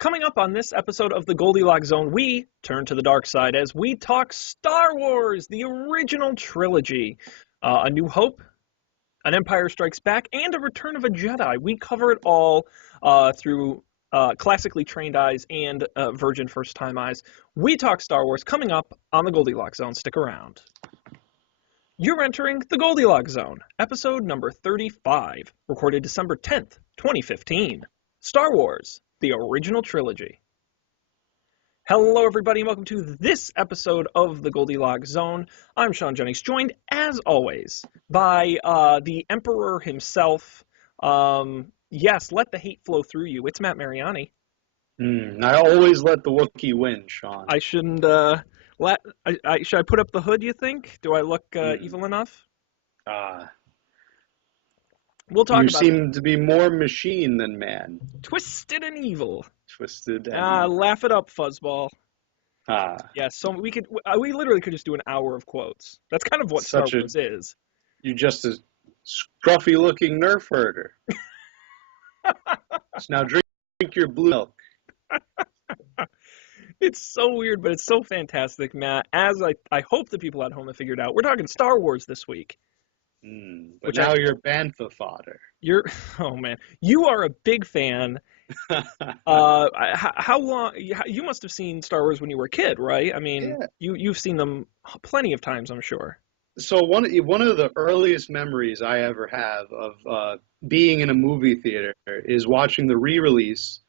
Coming up on this episode of the Goldilocks Zone, we turn to the dark side as we talk Star Wars, the original trilogy, A New Hope, An Empire Strikes Back, and A Return of a Jedi. We cover it all through classically trained eyes and virgin first-time eyes. We talk Star Wars coming up on the Goldilocks Zone. Stick around. You're entering the Goldilocks Zone, episode number 35, recorded December 10th, 2015. Star Wars, the original trilogy. Hello, everybody, and welcome to this episode of the Goldilocks Zone. I'm Sean Jennings, joined, as always, by the Emperor himself. Yes, let the hate flow through you. It's Matt Mariani. I always let the Wookiee win, Sean. I shouldn't should I put up the hood, you think? Do I look evil enough? We'll talk about it. You seem to be more machine than man. Twisted and evil. Twisted and evil. Laugh it up, fuzzball. Yeah, so we literally could just do an hour of quotes. That's kind of what Star Wars is. You're just a scruffy-looking Nerf herder. So now drink your blue milk. It's so weird, but it's so fantastic, Matt. As I hope the people at home have figured out, we're talking Star Wars this week. But now you're bantha fodder. Oh man, you are a big fan. How long? You must have seen Star Wars when you were a kid, right? I mean, yeah. You've seen them plenty of times, I'm sure. So one of the earliest memories I ever have of being in a movie theater is watching the re-release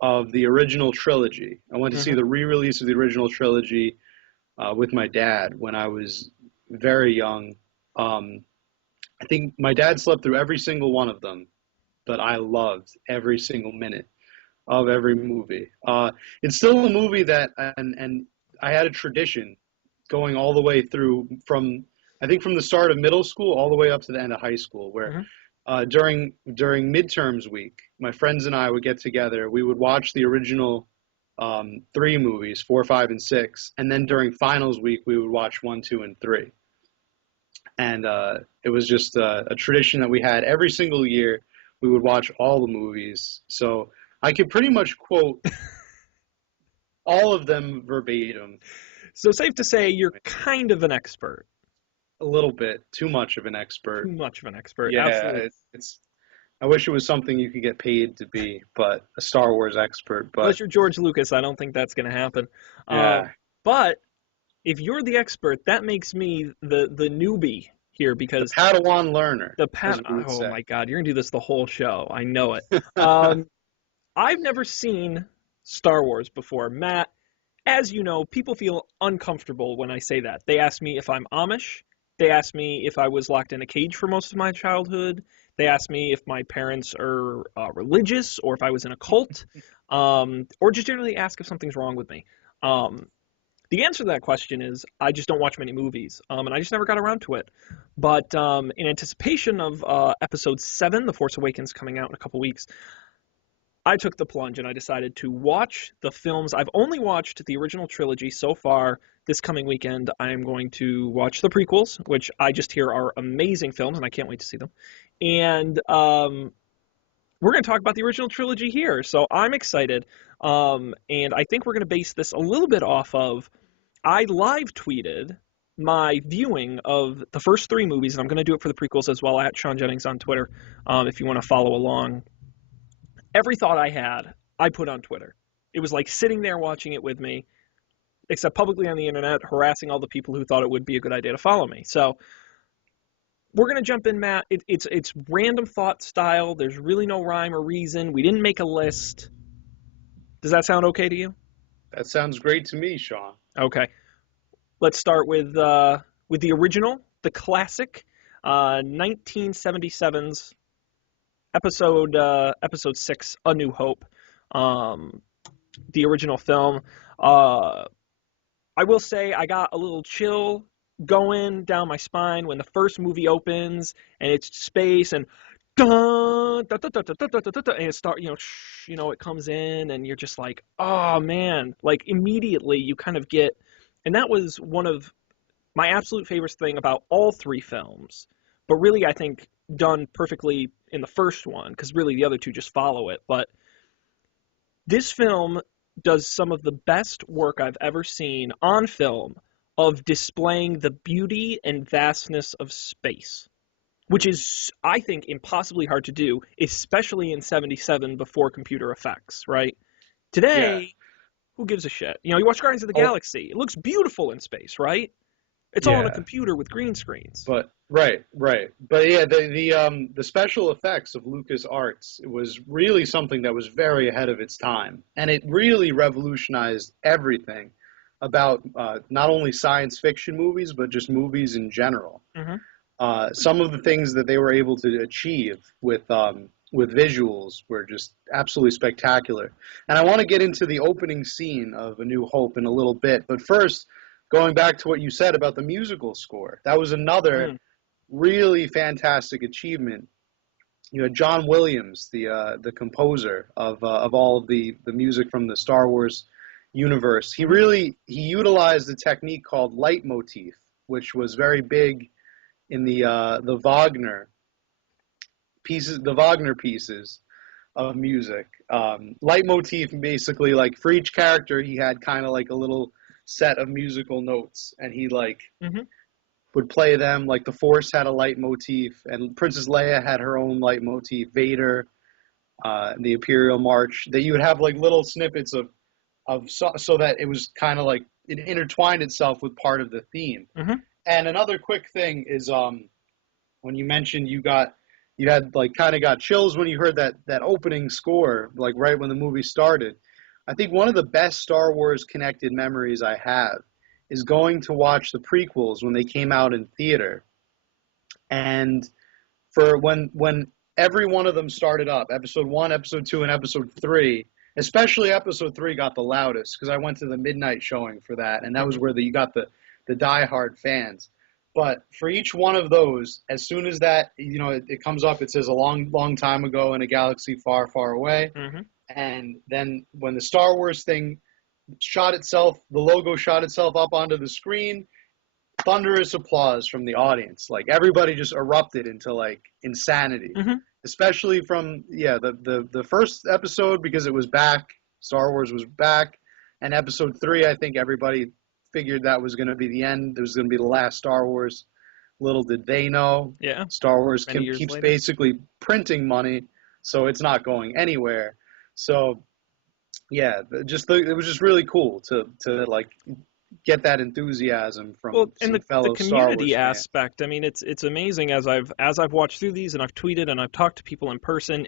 of the original trilogy. I went to see the re-release of the original trilogy with my dad when I was very young. I think my dad slept through every single one of them, but I loved every single minute of every movie. It's still a movie that, and I had a tradition going all the way through from the start of middle school all the way up to the end of high school, where during midterms week, my friends and I would get together. We would watch the original 3 movies, 4, 5, and 6, and then during finals week, we would watch 1, 2, and 3. And it was just a tradition that we had every single year. We would watch all the movies. So I could pretty much quote all of them verbatim. So safe to say you're kind of an expert. A little bit. Too much of an expert. Too much of an expert. Yeah, absolutely. I wish it was something you could get paid to be, but a Star Wars expert. But unless you're George Lucas, I don't think that's going to happen. Yeah. But if you're the expert, that makes me the newbie here, because the Padawan learner. Oh my God, you're gonna do this the whole show. I know it. I've never seen Star Wars before, Matt. As you know, people feel uncomfortable when I say that. They ask me if I'm Amish. They ask me if I was locked in a cage for most of my childhood. They ask me if my parents are religious, or if I was in a cult, or just generally ask if something's wrong with me. The answer to that question is I just don't watch many movies, and I just never got around to it. But in anticipation of Episode 7, The Force Awakens, coming out in a couple weeks, I took the plunge and I decided to watch the films. I've only watched the original trilogy so far. This coming weekend, I am going to watch the prequels, which I just hear are amazing films, and I can't wait to see them. And we're going to talk about the original trilogy here, so I'm excited. And I think we're going to base this a little bit off of, I live tweeted my viewing of the first 3 movies, and I'm going to do it for the prequels as well, at Sean Jennings on Twitter, if you want to follow along. Every thought I had, I put on Twitter. It was like sitting there watching it with me, except publicly on the internet, harassing all the people who thought it would be a good idea to follow me. So we're going to jump in, Matt. It's random thought style. There's really no rhyme or reason. We didn't make a list. Does that sound okay to you? That sounds great to me, Sean. Okay. Let's start with the original, the classic, 1977's episode 6, A New Hope, the original film. I will say I got a little chill going down my spine when the first movie opens and it's space and dun, da, da, da, da, da, da, da, da, and it start, it comes in and you're just like, oh man, like immediately you kind of get, and that was one of my absolute favorite thing about all 3 films, but really I think done perfectly in the first one, because really the other 2 just follow it. But This film does some of the best work I've ever seen on film of displaying the beauty and vastness of space, which Mm. is, I think, impossibly hard to do, especially in 77 before computer effects, right? Yeah. Today, who gives a shit? You watch Guardians of the Oh, Galaxy. It looks beautiful in space, right? It's all on a yeah. computer with green screens. But right, right. But yeah, the special effects of Lucas Arts was really something that was very ahead of its time, and it really revolutionized everything about not only science fiction movies but just movies in general. Hmm. Some of the things that they were able to achieve with visuals were just absolutely spectacular. And I want to get into the opening scene of A New Hope in a little bit, but first, going back to what you said about the musical score, that was another Mm. really fantastic achievement. You had John Williams, the composer of all of the music from the Star Wars universe. Hmm. He utilized a technique called leitmotif, which was very big in the Wagner pieces of music. Leitmotif basically, like, for each character, he had kind of like a little set of musical notes, and he like Hmm. would play them. Like the Force had a leitmotif, and Princess Leia had her own leitmotif. Vader, the Imperial March. That you would have like little snippets of so that it was kind of like it intertwined itself with part of the theme. Hmm. And another quick thing is when you mentioned you had like kind of got chills when you heard that opening score, like right when the movie started. I think one of the best Star Wars connected memories I have is going to watch the prequels when they came out in theater. And for when every one of them started up, episode 1, episode 2, and episode 3, especially episode 3 got the loudest because I went to the midnight showing for that, and that was Hmm. where you got the diehard fans. But for each one of those, as soon as that, it comes up, it says a long, long time ago in a galaxy far, far away. Hmm. And then when the Star Wars thing shot itself, the logo shot itself up onto the screen, thunderous applause from the audience. Like everybody just erupted into like insanity, Hmm. especially from the first episode because it was back. Star Wars was back, and episode 3, I think everybody figured that was going to be the end. It was going to be the last Star Wars. Little did they know, Yeah. Star Wars Many years keeps later. basically printing money, so it's not going anywhere. So yeah, it was just really cool to like get that enthusiasm Well, from and some the fellow Star community Wars fans. aspect. I mean, it's amazing as I've watched through these and I've tweeted and I've talked to people in person.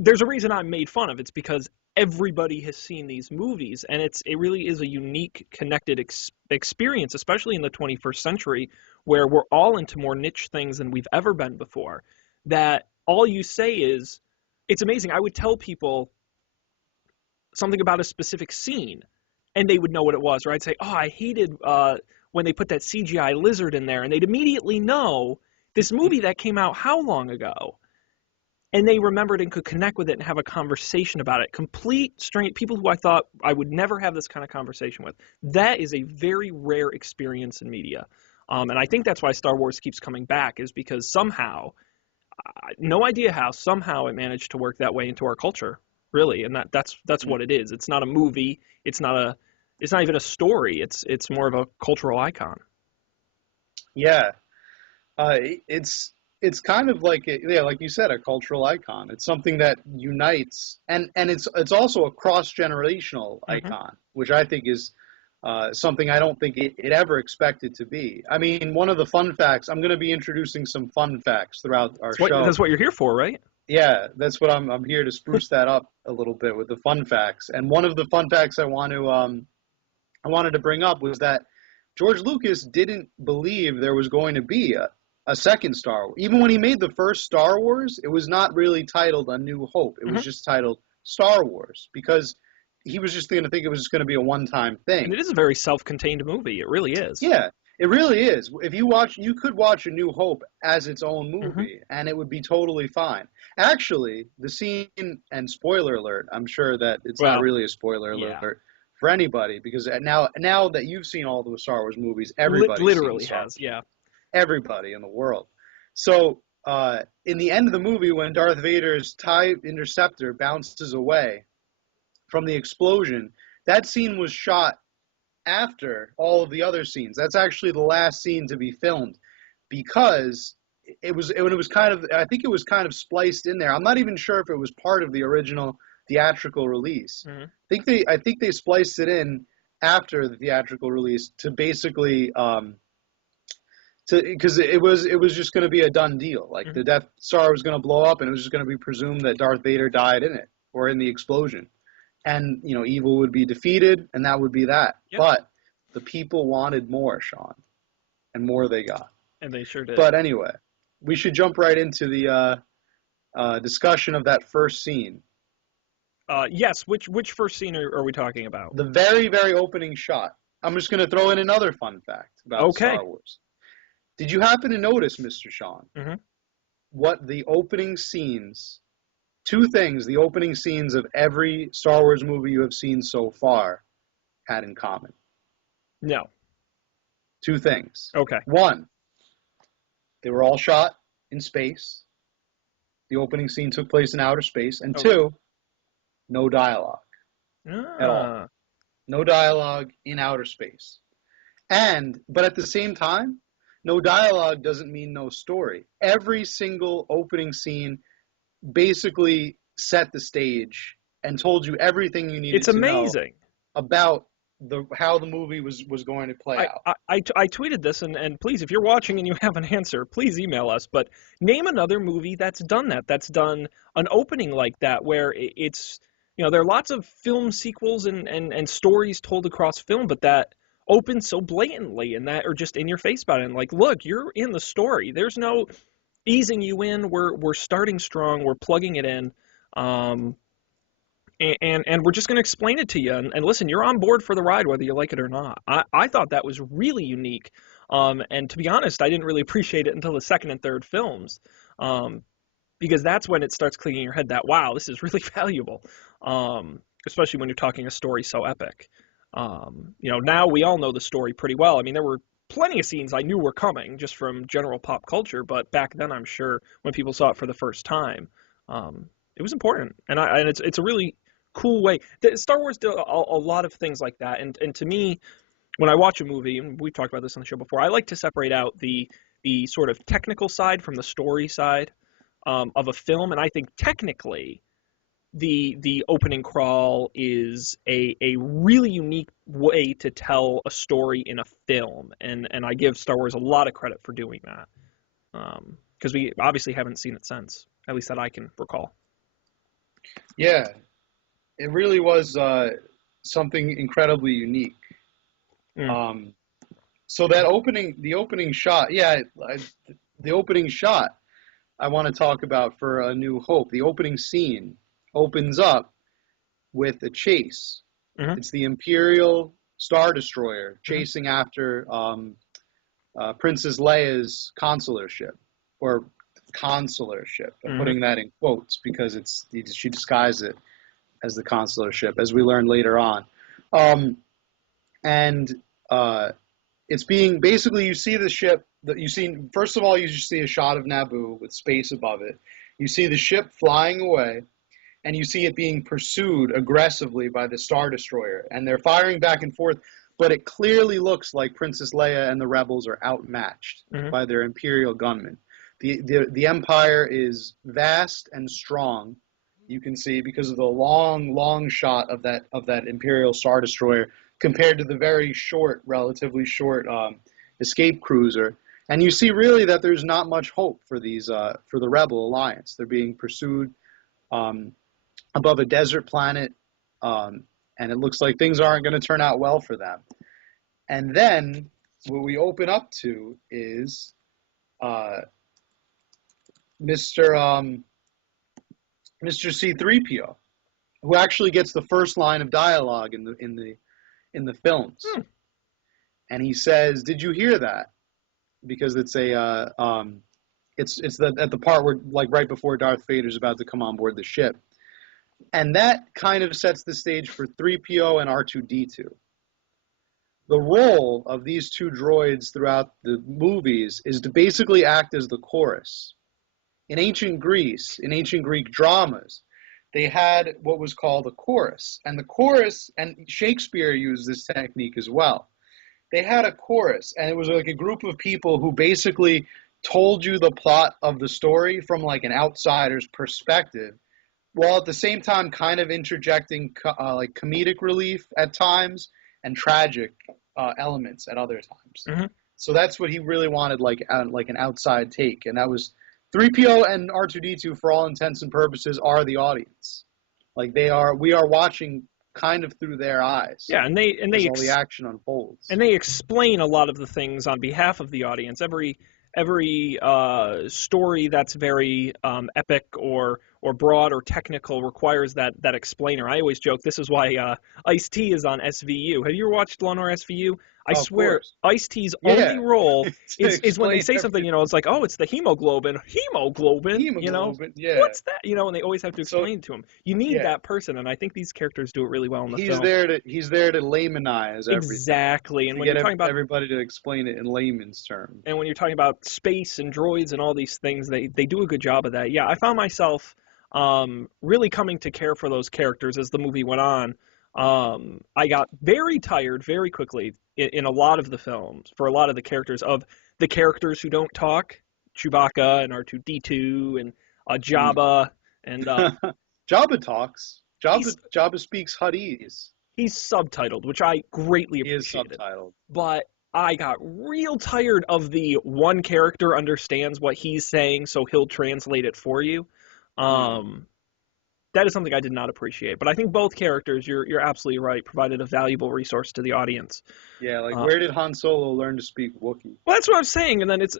There's a reason I'm made fun of. It's because everybody has seen these movies, and it really is a unique, connected experience, especially in the 21st century, where we're all into more niche things than we've ever been before. That all you say is, it's amazing. I would tell people something about a specific scene, and they would know what it was, right? I'd say, "Oh, I hated when they put that CGI lizard in there," and they'd immediately know this movie that came out how long ago, and they remembered and could connect with it and have a conversation about it. Complete strange people who I thought I would never have this kind of conversation with. That is a very rare experience in media, and I think that's why Star Wars keeps coming back, is because somehow, no idea how, somehow it managed to work that way into our culture, really, and that's what it is. It's not a movie. It's not even a story. It's more of a cultural icon. Yeah, uh, it's it's kind of like yeah, like you said, a cultural icon. It's something that unites, and it's also a cross generational Hmm. icon, which I think is something I don't think it ever expected to be. I mean, one of the fun facts. I'm going to be introducing some fun facts throughout our That's show. what you're here for, right? Yeah, that's what I'm here to spruce that up a little bit with the fun facts. And one of the fun facts I wanted to bring up was that George Lucas didn't believe there was going to be a second Star Wars. Even when he made the first Star Wars, it was not really titled A New Hope. It was Hmm. just titled Star Wars because he was just going to think it was just going to be a one-time And thing. it is a very self-contained movie. It really is. Yeah, it really is. If you watch, you could watch A New Hope as its own Hmm. movie, and it would be totally fine. Actually, the scene, and spoiler alert, I'm sure that it's not Well, really a spoiler yeah, alert for anybody because now that you've seen all the Star Wars movies, everybody's seen literally Star has. Wars Yeah. movies. Everybody in the world. So in the end of the movie, when Darth Vader's TIE interceptor bounces away from the explosion, that scene was shot after all of the other scenes. That's actually the last scene to be filmed because it was kind of, I think it was kind of spliced in there. I'm not even sure if it was part of the original theatrical release. Hmm. I think they spliced it in after the theatrical release to basically to because it was just going to be a done deal. Like Hmm. the Death Star was going to blow up, and it was just going to be presumed that Darth Vader died in it or in the explosion, and evil would be defeated, and that would be that. Yeah, But the people wanted more, Sean, and more they got. and they sure did. But anyway, we should jump right into the discussion of that first scene. Yes, which first scene are we talking about? The very, very opening shot. I'm just going to throw in another fun fact about Okay. Star Wars. Did you happen to notice, Mr. Sean, Hmm. what the opening scenes, two things the opening scenes of every Star Wars movie you have seen so far had in common? No. Two things. Okay. One, they were all shot in space. The opening scene took place in outer space. And Okay. two, no dialogue at all. Ah. No dialogue in outer space. But at the same time, no dialogue doesn't mean no story. Every single opening scene basically set the stage and told you everything you needed It's to know amazing. about how the movie was going to play I, out. I tweeted this, and please, if you're watching and you have an answer, please email us. But name another movie that's done that, that's done an opening like that, where it's, there are lots of film sequels and stories told across film, but that open so blatantly and that are just in your face about it. And like, look, you're in the story. There's no easing you in. We're starting strong. We're plugging it in. Um, and we're just going to explain it to you. And listen, you're on board for the ride, whether you like it or not. I thought that was really unique. And to be honest, I didn't really appreciate it until the second and third films, because that's when it starts clicking in your head that, wow, this is really valuable, especially when you're talking a story so epic. Now we all know the story pretty well. I mean, there were plenty of scenes I knew were coming just from general pop culture, but back then, I'm sure when people saw it for the first time, it was important. And it's a really cool way. Star Wars did a lot of things like that, and to me, when I watch a movie, and we've talked about this on the show before, I like to separate out the sort of technical side from the story side of a film, and I think technically the opening crawl is a really unique way to tell a story in a film, and I give Star Wars a lot of credit for doing that, because we obviously haven't seen it since, at least that I can recall. Yeah, it really was something incredibly unique. Mm. So the opening shot, the opening shot I want to talk about for A New Hope. The opening scene opens up with a chase. Mm-hmm. It's the Imperial Star Destroyer chasing after Princess Leia's consular ship, or consular ship. I'm putting that in quotes because she disguised it as the consular ship, as we learned later on. It's being, basically, you see the ship that you see. First of all, you just see a shot of Naboo with space above it. You see the ship flying away, and you see it being pursued aggressively by the Star Destroyer, and they're firing back and forth. But it clearly looks like Princess Leia and the rebels are outmatched by their Imperial gunmen. The Empire is vast and strong. You can see because of the long shot of that Imperial Star Destroyer compared to the very short, relatively short escape cruiser, and you see really that there's not much hope for for the Rebel Alliance. They're being pursued above a desert planet, and it looks like things aren't going to turn out well for them. And then what we open up to is Mr. C-3PO, who actually gets the first line of dialogue in the films, and he says, "Did you hear that?" Because it's at the part where, like, right before Darth Vader's about to come on board the ship, and that kind of sets the stage for 3PO and R2-D2. The role of these two droids throughout the movies is to basically act as the chorus in ancient Greece, in ancient Greek dramas, they had what was called a chorus. And the chorus, and Shakespeare used this technique as well. They had a chorus, and it was like a group of people who basically told you the plot of the story from like an outsider's perspective, while at the same time kind of interjecting like comedic relief at times and tragic elements at other times. Hmm. So that's what he really wanted, like an outside take, and that was 3PO and R2D2 for all intents and purposes are the audience. Like they are, we are watching kind of through their eyes Yeah, and as all the action unfolds. they explain a lot of the things on behalf of the audience. Every story that's very epic or broad or technical requires that explainer. I always joke this is why Ice-T is on SVU. Have you ever watched Law & Order SVU? I Oh, of swear, course. Ice-T's Yeah. only role To is when they explain say something, everything. it's like, oh, it's the hemoglobin, Hemoglobin, yeah. what's that? And they always have to So explain to him. You need yeah, that person, and I think these characters do it really well in the he's film. there to he's there to laymanize everything, Exactly. And to when you're get talking about everybody to explain it in layman's terms. and when you're talking about space and droids and all these things, they do a good job of that. Yeah, I found myself really coming to care for those characters as the movie went on. I got very tired very quickly in a lot of the films for a lot of the characters who don't talk, Chewbacca and R2D2 and Mm. Jabba and Jabba talks. he's Jabba speaks Huttese. he's subtitled, which I greatly He is appreciated. subtitled. But I got real tired of the one character understands what he's saying, so he'll translate it for you. Mm. Um, that is something I did not appreciate. But I think both characters, you're absolutely right, provided a valuable resource to the audience. Yeah, like Uh, where did Han Solo learn to speak Wookiee? well, that's what I'm saying. And then it's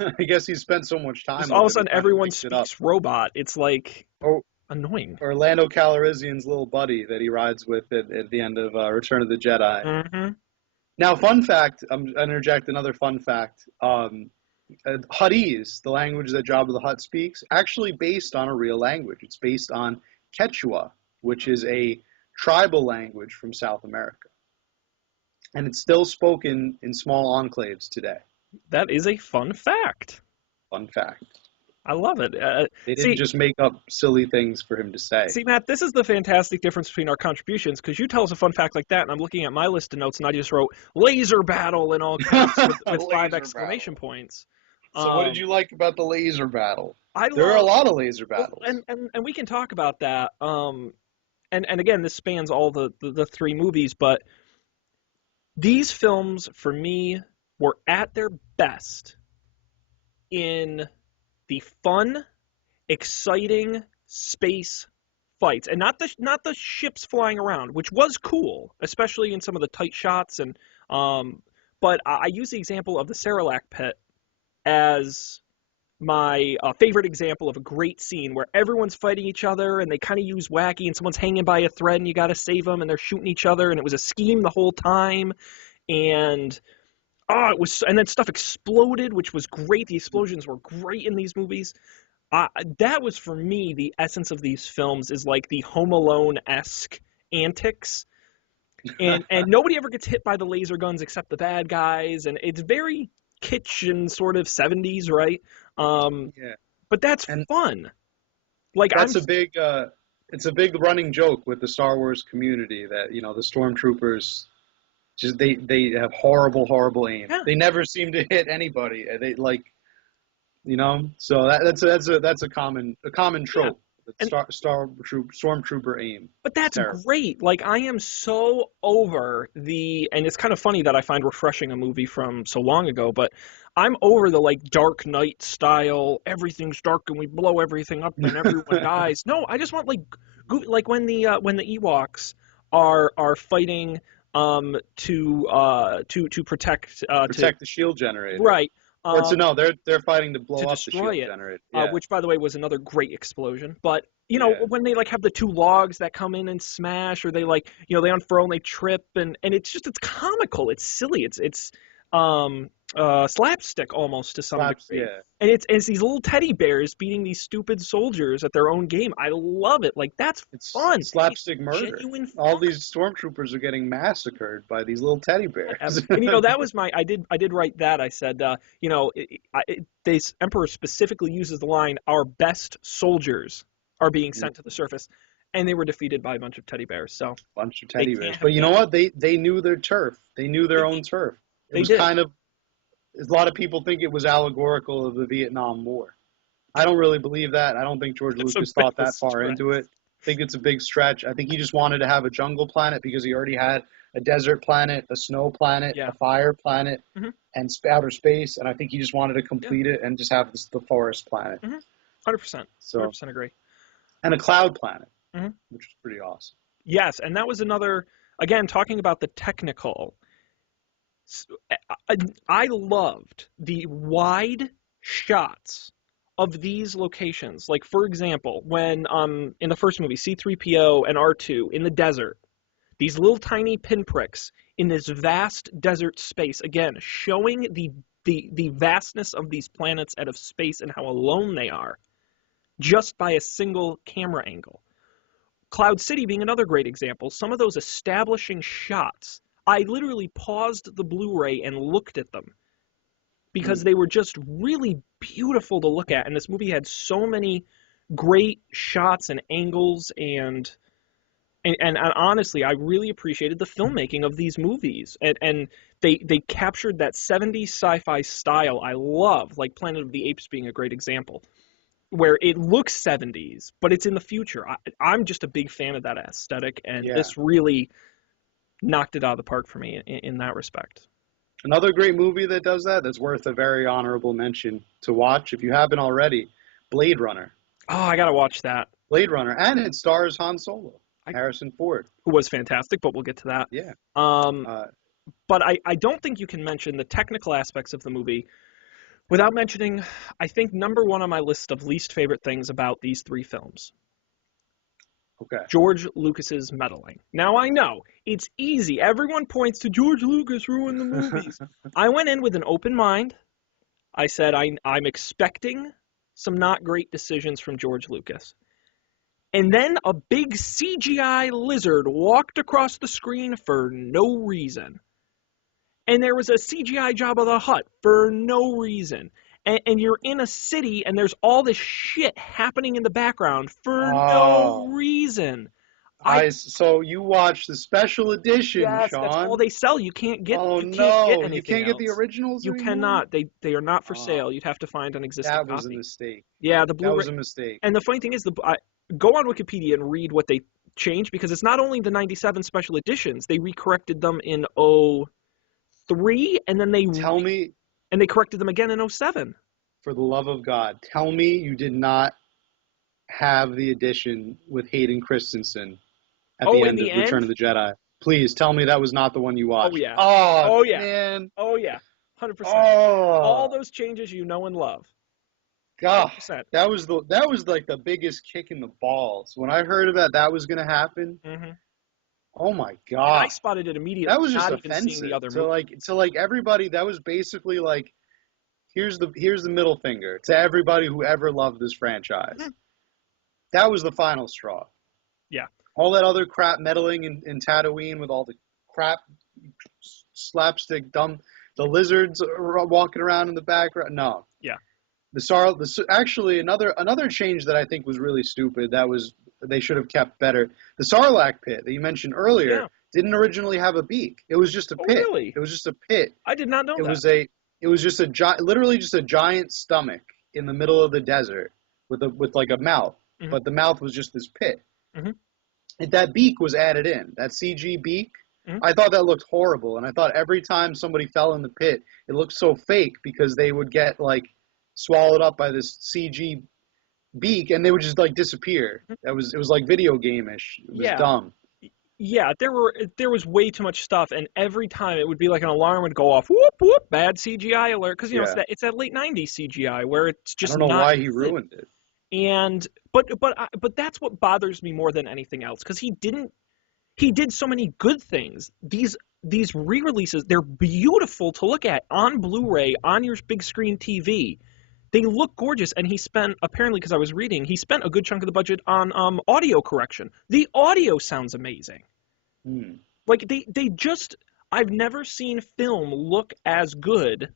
I guess he spent so much just time all with of a him, he sudden kind of everyone picked it up. speaks robot. It's like Or annoying. or Lando Calrissian's little buddy that he rides with at the end of Return of the Jedi. Hmm. Now, fun fact, I'm gonna interject another fun fact. Huttese, the language that Jabba the Hutt speaks, actually based on a real language. It's based on Quechua, which is a tribal language from South America. And it's still spoken in small enclaves today. That is a fun fact. Fun fact. I love it. They didn't See, just make up silly things for him to say. See, Matt, this is the fantastic difference between our contributions because you tell us a fun fact like that, and I'm looking at my list of notes, and I just wrote laser battle in all caps with five Laser exclamation battle. points. So what did you like about the laser battle? I There are a love, lot of laser well, battles. and we can talk about that. And again, this spans all the three movies, but these films for me were at their best in the fun, exciting space fights, and not the ships flying around, which was cool, especially in some of the tight shots. And but I use the example of the Sarlacc pit as my favorite example of a great scene where everyone's fighting each other and they kind of use wacky and someone's hanging by a thread and you got to save them and they're shooting each other and it was a scheme the whole time. And it was, and then stuff exploded, which was great. The explosions were great in these movies. That was for me the essence of these films, is like the Home Alone-esque antics, and nobody ever gets hit by the laser guns except the bad guys, and it's very kitsch and sort of 70s, right? Yeah. But that's And fun. Like that's a big it's a big running joke with the Star Wars community that, the stormtroopers just they have horrible aim. Yeah. They never seem to hit anybody. They like, so that's a common trope. And Stormtrooper aim. But It's that's terrible. great. Like I am so over and it's kind of funny that I find refreshing a movie from so long ago, but I'm over the like Dark Knight style, everything's dark and we blow everything up and everyone dies. No, I just want like when the Ewoks are fighting to protect Protect the shield generator. right. Or no, they're fighting to blow To up the destroy shield it, generator. Yeah. which by the way was another great explosion. But Yeah. when they like have the two logs that come in and smash, or they like they unfurl and they trip, and it's comical, it's silly, it's slapstick almost to some Slaps, degree. yeah. And it's these little teddy bears beating these stupid soldiers at their own game. I love it. Like that's It's fun. It's slapstick murder. genuine All fun. these stormtroopers are getting massacred by these little teddy bears. And that was my I did write that. I said Emperor specifically uses the line our best soldiers are being sent to the surface, and they were defeated by a bunch of teddy bears. So Bunch of they teddy bears. can't have But you know damaged. what? They knew their turf. They knew They their did. own turf. It They was did. kind of a lot of people think it was allegorical of the Vietnam War. I don't really believe that. I don't think George It's a Lucas bit thought of a that far stretch. into it. I think it's a big stretch. I think he just wanted to have a jungle planet because he already had a desert planet, a snow planet, Yeah. a fire planet, Hmm. and outer space. And I think he just wanted to Yeah. complete it and just have the forest planet. 100%. So 100% agree. and a cloud planet, Hmm. which was pretty awesome. Yes, and that was another. Again, talking about the technical. I loved the wide shots of these locations. Like for example, when in the first movie, C-3PO and R2 in the desert, these little tiny pinpricks in this vast desert space, again showing the vastness of these planets out of space and how alone they are, just by a single camera angle. Cloud City being another great example. Some of those establishing shots, I literally paused the Blu-ray and looked at them because they were just really beautiful to look at. And this movie had so many great shots and angles and honestly, I really appreciated the filmmaking of these movies. And they captured that 70s sci-fi style I love, like Planet of the Apes being a great example, where it looks 70s, but it's in the future. I'm just a big fan of that aesthetic, and Yeah. this really knocked it out of the park for me in that respect. Another great movie that does that, that's worth a very honorable mention to watch if you haven't already, Blade Runner. Oh, I gotta watch that. Blade Runner, and it stars Han Solo, I, Harrison Ford. who was fantastic, but we'll get to that. Yeah. Um, Uh, but I don't think you can mention the technical aspects of the movie without mentioning, I think, number one on my list of least favorite things about these three films. okay. George Lucas's meddling. Now I know it's easy. Everyone points to George Lucas ruined the movies. I went in with an open mind. I said I'm expecting some not great decisions from George Lucas. And then a big CGI lizard walked across the screen for no reason. And there was a CGI Jabba the Hutt for no reason. And you're in a city and there's all this shit happening in the background for no Oh, reason. so you watched the special edition, Yes, that's all Sean. they sell. You can't get Oh you can't get no, you anything can't get the else. originals You anymore? cannot. They are not for Oh, sale. You'd have to find an existing that was a copy. mistake. Yeah, the That Blu-ray. was a mistake. And the funny thing is, go on Wikipedia and read what they changed, because it's not only the '97 special editions. They recorrected them in '03, and then Tell me, they corrected them again in '07. for the love of God, tell me you did not have the edition with Hayden Christensen at the Oh, in end the of Return end? of the Jedi. Please tell me that was not the one you watched. Oh yeah. Oh, Oh yeah. man. Oh yeah. 100%. All Oh, those changes you know and love. God. 100%. That was like the biggest kick in the balls. When I heard about that was going to happen, Hmm. oh my And I God. spotted it immediately. That was just not even seeing the offensive other to movies. everybody. That was basically like, here's the middle finger to everybody who ever loved this franchise. Mhm. That was the final straw. Yeah. All that other crap meddling in Tatooine with all the crap slapstick dumb, the lizards are walking around in the background. No, Yeah. actually another change that I think was really stupid. They should have kept better. The Sarlacc pit that you mentioned earlier Yeah. didn't originally have a beak. It was just a Oh, pit. really? It was just a pit. I did not know It that. was just literally just a giant stomach in the middle of the desert with like a mouth, Mhm. but the mouth was just this pit. Mhm. And that beak was added in, that CG beak. Mhm. I thought that looked horrible, and I thought every time somebody fell in the pit, it looked so fake because they would get like swallowed up by this CG beak, and they would just like disappear. It was like video game-ish. It was Yeah. dumb. Yeah, there was way too much stuff, and every time it would be like an alarm would go off. Whoop whoop! Bad CGI alert, because Yeah. it's that late '90s CGI where it's I just don't know not why he good. ruined it. And but that's what bothers me more than anything else, because he did so many good things. These re-releases, they're beautiful to look at on Blu-ray, on your big screen TV. They look gorgeous, and he spent, apparently, because I was reading, he spent a good chunk of the budget on audio correction. The audio sounds amazing. Hmm. Like they just, I've never seen film look as good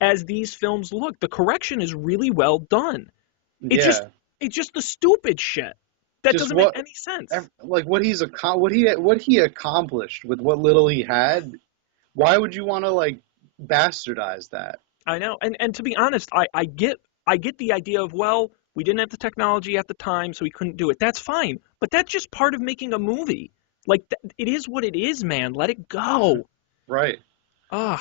as these films look. The correction is really well done. It's just Yeah. it's just the stupid shit that Just doesn't make what, any sense. like what he accomplished with what little he had. Why would you want to like bastardize that? I know, and to be honest, I get the idea of, well, we didn't have the technology at the time, so we couldn't do it. That's fine, but that's just part of making a movie. Like it is what it is, man. Let it go. Right. Ugh.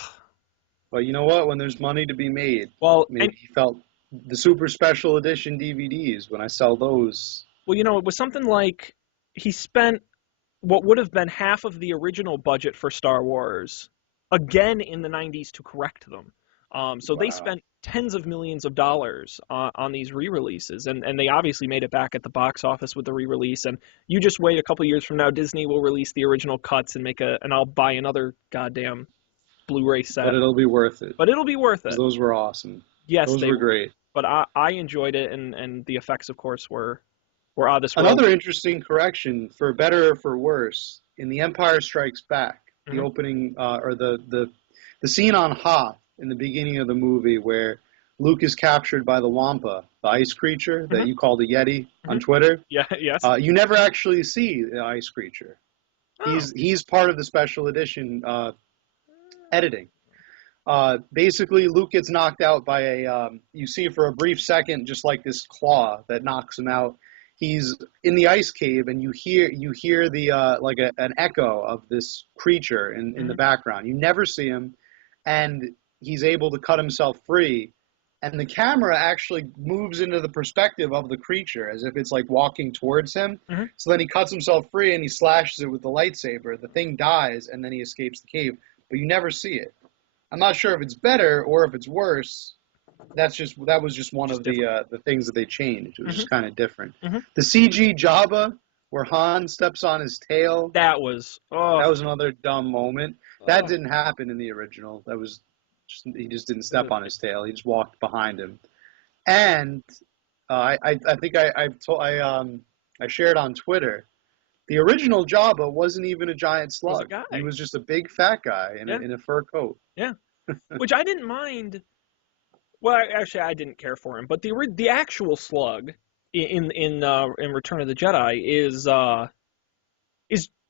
But you know what? When there's money to be made, Well, and maybe he felt the super special edition DVDs when I sell those. well, it was something like he spent what would have been half of the original budget for Star Wars again in the 90s to correct them. So they Wow. spent tens of millions of dollars on these re-releases, and they obviously made it back at the box office with the re-release. And you just wait a couple years from now, Disney will release the original cuts and I'll buy another goddamn Blu-ray But set. it'll be worth it. But it'll be worth 'Cause it. those were awesome. Yes, Those they were were. great. But I enjoyed it, and the effects, of course, were out of this world. Another interesting correction, for better or for worse, in The Empire Strikes Back, the Mhm. opening or the scene on Hoth in the beginning of the movie where Luke is captured by the Wampa, the ice creature that Mhm. you called a Yeti on Mhm. Twitter. Yeah. Yes. You never actually see the ice creature. Oh. He's part of the special edition editing. Basically, Luke gets knocked out by you see for a brief second, just like this claw that knocks him out. He's in the ice cave, and you hear the like an echo of this creature in the Mhm. background. You never see him, and he's able to cut himself free. And the camera actually moves into the perspective of the creature as if it's like walking towards him. Mhm. So then he cuts himself free and he slashes it with the lightsaber. The thing dies, and then he escapes the cave, but you never see it. I'm not sure if it's better or if it's worse. That was just one Just of different. the things that they changed. It was Mhm. just kind of different. Mhm. The CG Jabba, where Han steps on his tail, That was, that oh, was another dumb moment. That oh. didn't happen in the original. That was he just didn't step Ugh. on his tail. He just walked behind him. And I think I shared on Twitter. The original Jabba wasn't even a giant Was a slug. He guy. was just a big fat guy Yeah. in a fur coat. Yeah. Which I didn't mind. Well, actually, I didn't care for him, but the actual slug in Return of the Jedi is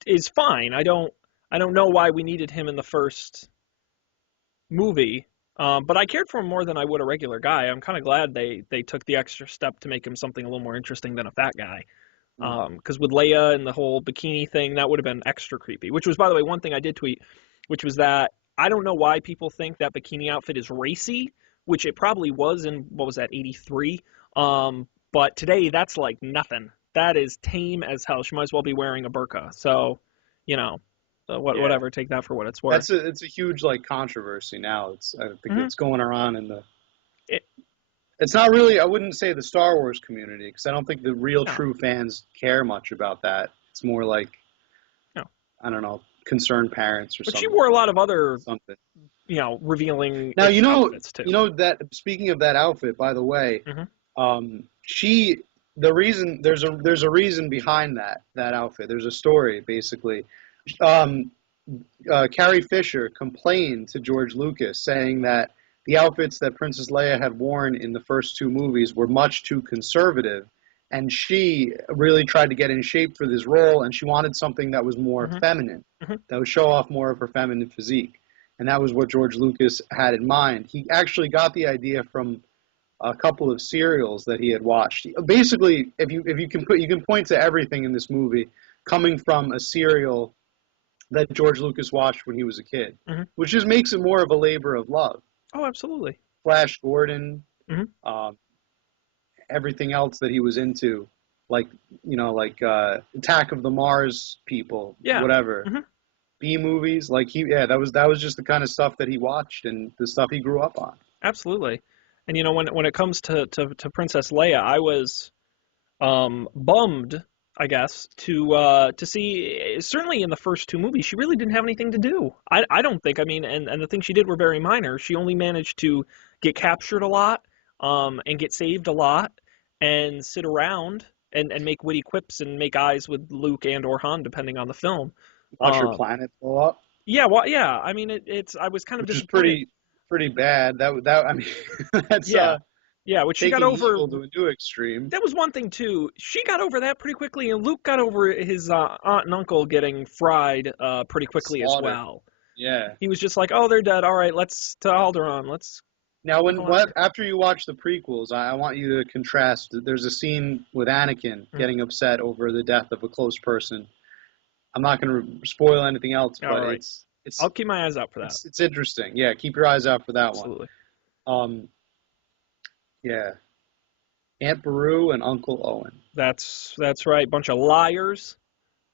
is fine. I don't know why we needed him in the first movie. But I cared for him more than I would a regular guy. I'm kind of glad they took the extra step to make him something a little more interesting than a fat guy. Mm. Because with Leia and the whole bikini thing, that would have been extra creepy. Which was, by the way, one thing I did tweet, which was that I don't know why people think that bikini outfit is racy, which it probably was in, what was that, 83. But today, that's like nothing. That is tame as hell. She might as well be wearing a burqa. So, you know, Yeah. whatever. Take that for what it's worth. It's a huge like controversy now. I think Mhm. it's going around in the. It, It's not really. I wouldn't say the Star Wars community because I don't think the real no, true fans care much about that. It's more like no. I don't know, concerned parents or But she wore a lot of other, something. revealing Now outfits too. you know that speaking of that outfit, by the way, Hmm. she the reason there's a reason behind that outfit. There's a story basically. Um, Carrie Fisher complained to George Lucas saying that the outfits that Princess Leia had worn in the first two movies were much too conservative, and she really tried to get in shape for this role, and she wanted something that was more Hmm. feminine, Hmm. that would show off more of her feminine physique, and that was what George Lucas had in mind. He actually got the idea from a couple of serials that he had watched. Basically, if you can point to everything in this movie coming from a serial that George Lucas watched when he was a kid, Hmm. which just makes it more of a labor of love. Oh, absolutely. Flash Gordon, Hmm. um, everything else that he was into, like Attack of the Mars people, Yeah. whatever, Hmm. B movies, like that was just the kind of stuff that he watched and the stuff he grew up on. Absolutely. And when it comes to Princess Leia, I was bummed. I guess, to see. Certainly in the first two movies, she really didn't have anything to do. I don't think. I mean, and the things she did were very minor. She only managed to get captured a lot, and get saved a lot, and sit around and make witty quips and make eyes with Luke and or Han, depending on the film. Watch your Um, planet blow up, yeah, well, yeah. I mean, it's. I was kind of which is disappointed. pretty bad. That I mean, that's Yeah, yeah. Which she got taking over. evil to a new extreme. That was one thing too. She got over that pretty quickly, and Luke got over his aunt and uncle getting fried pretty quickly as Slaughtered. well. Yeah. He was just like, "Oh, they're dead. All right, let's to Alderaan. Let's Now, go when on." what after you watch the prequels, I want you to contrast. There's a scene with Anakin Mm. getting upset over the death of a close person. I'm not going to spoil anything else, All but right, it's I'll keep my eyes out for that. it's interesting. Yeah, keep your eyes out for that one. Absolutely. Um, yeah, Aunt Beru and Uncle Owen, That's right. Bunch of liars.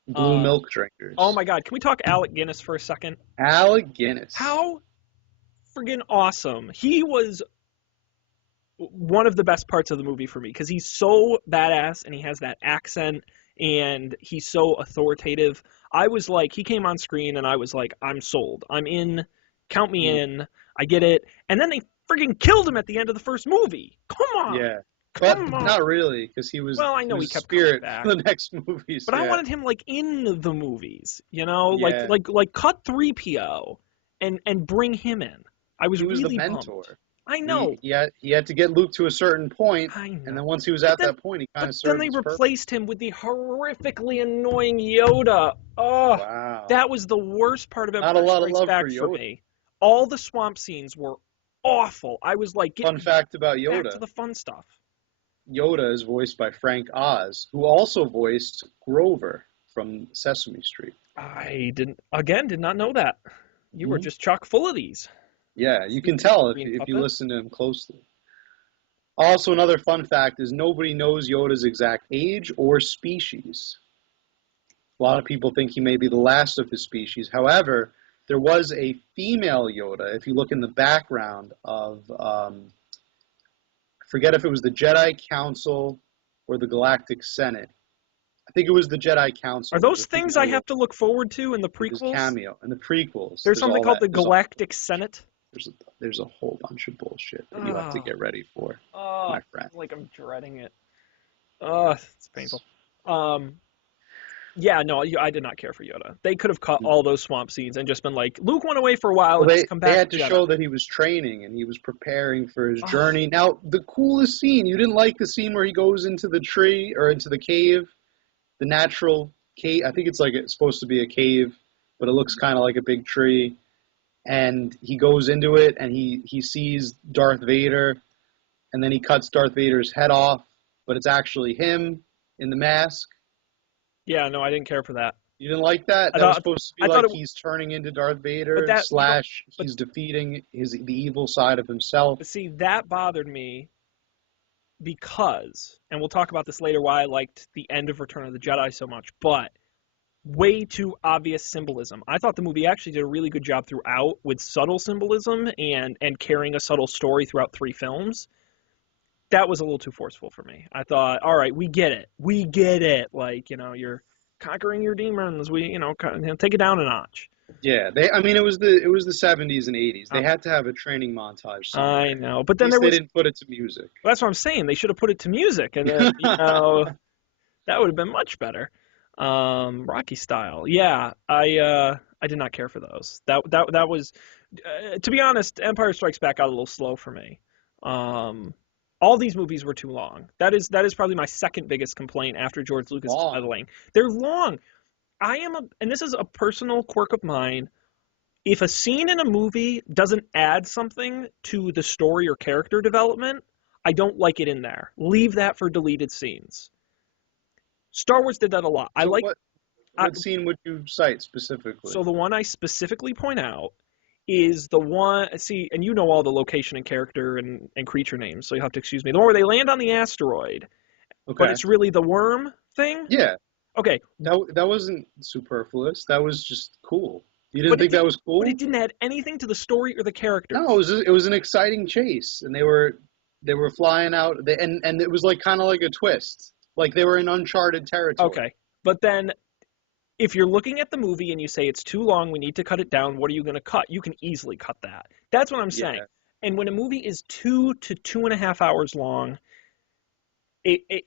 blue Uh, milk drinkers. oh my God, can we talk Alec Guinness for a second? Alec Guinness. How friggin' awesome! He was one of the best parts of the movie for me because he's so badass and he has that accent and he's so authoritative. I was like, he came on screen and I was like, I'm sold. I'm in. Count me Mm, in. I get it. And then they friggin' killed him at the end of the first movie. Come on. yeah, but Come on. not really, because Well, I he know he was kept coming spirit back. for the next movies. But I Yeah, wanted him like in the movies, you know, yeah. like cut 3PO and bring him in. I was He was the really bummed. mentor. I know. He had to get Luke to a certain point, I and know. then once he was But at then that point, he kind But of then served they his purpose. replaced him with the horrifically annoying Yoda. Oh, Wow. that was the worst part of Not a Empire lot of Strikes love Back for for Yoda. me. All the swamp scenes were awful. I was like, get Fun fact about back Yoda. to the fun stuff. Yoda is voiced by Frank Oz, who also voiced Grover from Sesame Street. I did not know that. You were Hmm. just chock full of these. Yeah, you can Sneaky tell green if you puppet. listen to him closely. Also, another fun fact is nobody knows Yoda's exact age or species. A lot of people think he may be the last of his species. However, there was a female Yoda. If you look in the background of, forget if it was the Jedi Council or the Galactic Senate. I think it was the Jedi Council. Are There's those a things I female have to look forward to in the Yoda. His prequels? cameo in the prequels. There's something all called that. the Galactic Senate. There's a whole bunch of bullshit that you have to Oh, get ready for, oh, my friend. like I'm dreading it. Oh, it's painful. Um, Yeah, no, I did not care for Yoda. They could have cut all those swamp scenes and just been like, Luke went away for a while Well, and just come they back had to Jedi. show that he was training and he was preparing for his Oh, journey. Now, the coolest scene, you didn't like the scene where he goes into the tree or into the cave, the natural cave. I think it's supposed to be a cave, but it looks kind of like a big tree. And he goes into it and he sees Darth Vader, and then he cuts Darth Vader's head off, but it's actually him in the mask. yeah, no, I didn't care for that. You didn't like that? I That was thought, supposed to I be thought like it, he's turning into Darth but Vader that, / but he's defeating the evil side of himself. see, that bothered me because, and we'll talk about this later, why I liked the end of Return of the Jedi so much, but way too obvious symbolism. I thought the movie actually did a really good job throughout with subtle symbolism and carrying a subtle story throughout 3 films. That was a little too forceful for me. I thought, all right, we get it. We get it. Like, you're conquering your demons. We, take it down a notch. Yeah, I mean, it was the 70s and 80s. They Um, had to have a training montage I somewhere. know, but At then least there they was. didn't put it to music. Well, that's what I'm saying. They should have put it to music, and then that would have been much better. Rocky style. Yeah, I did not care for those. That was, to be honest, Empire Strikes Back got a little slow for me. All these movies were too long. That is probably my second biggest complaint after George Lucas Long. meddling. They're long. And this is a personal quirk of mine. If a scene in a movie doesn't add something to the story or character development, I don't like it in there. Leave that for deleted scenes. Star Wars did that a lot. So I, what scene would you cite specifically? so the one I specifically point out is the one, see, and you know all the location and character and creature names, so you'll have to excuse me. The one where they land on the asteroid, but Okay. it's really the worm thing? Yeah, Okay, that wasn't superfluous. That was just cool. You didn't but think that was cool? but it didn't add anything to the story or the characters. No, it was an exciting chase, and they were flying out, and it was like kind of like a twist. Like they were in uncharted territory. Okay. But then if you're looking at the movie and you say it's too long, we need to cut it down, what are you going to cut? You can easily cut that. That's what I'm saying. Yeah. And when a movie is 2 to 2.5 hours long,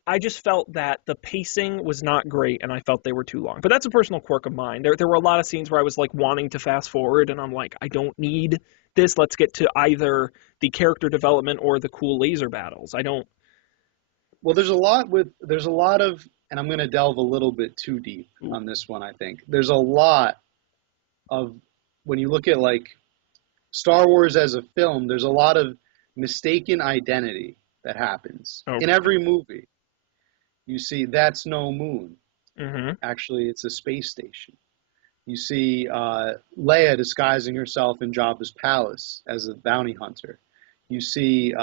I just felt that the pacing was not great, and I felt they were too long. But that's a personal quirk of mine. There were a lot of scenes where I was like wanting to fast forward, and I'm like, I don't need this. Let's get to either the character development or the cool laser battles. I don't. Well, there's a lot of, and I'm going to delve a little bit too deep on this one, I think. There's a lot of, when you look at like Star Wars as a film, there's a lot of mistaken identity that happens Oh. in every movie. You see, that's no moon. Mm-hmm. Actually, it's a space station. You see Leia disguising herself in Jabba's palace as a bounty hunter. You see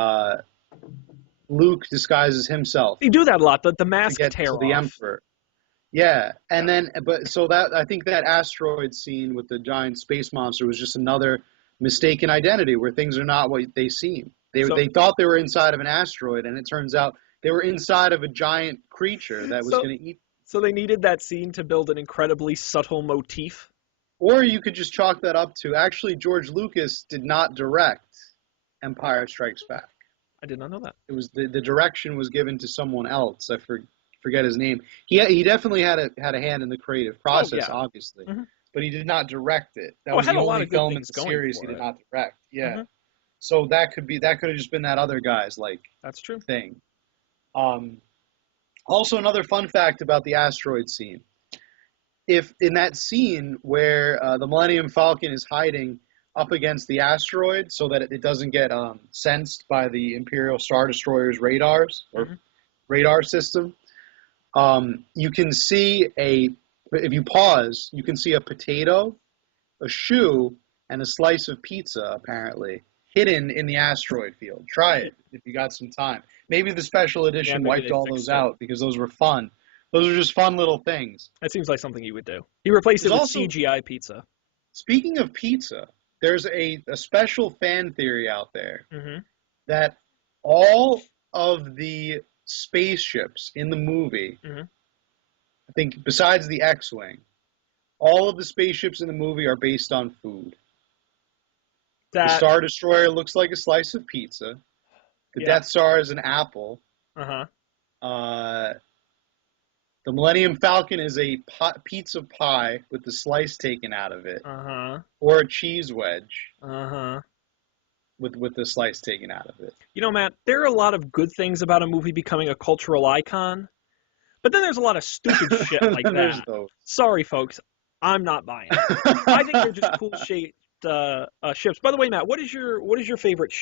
Luke disguises himself They do that a lot. The to mask get tear to the off. Emperor. Yeah, and then, but so that, I think that asteroid scene with the giant space monster was just another mistaken identity where things are not what they seem. They thought they were inside of an asteroid, and it turns out they were inside of a giant creature that was going to eat. So they needed that scene to build an incredibly subtle motif. Or you could just chalk that up to, actually, George Lucas did not direct Empire Strikes Back. I did not know that. It was the direction was given to someone else. I forget his name. He definitely had a hand in the creative process, obviously, but he did not direct it. That was the only film in the series he did not direct. Yeah, so that could have just been that other guy's that's true thing. Also, another fun fact about the asteroid scene: if in that scene where the Millennium Falcon is hiding up against the asteroid so that it doesn't get sensed by the Imperial Star Destroyer's radars or radar system, you can see if you pause, you can see a potato, a shoe, and a slice of pizza, apparently, hidden in the asteroid field. Try it if you got some time. Maybe the special edition wiped all those out because those were fun. Those are just fun little things. That seems like something you would do. He replaced it with CGI pizza. Speaking of pizza, there's a special fan theory out there that all of the spaceships in the movie, I think besides the X-Wing, all of the spaceships in the movie are based on food. The Star Destroyer looks like a slice of pizza. The Death Star is an apple. The Millennium Falcon is a pizza pie with the slice taken out of it. Or a cheese wedge. With the slice taken out of it. You know, Matt, there are a lot of good things about a movie becoming a cultural icon, but then there's a lot of stupid shit like that. Sorry, folks, I'm not buying it. I think they're just cool shaped ships. By the way, Matt, what is your favorite?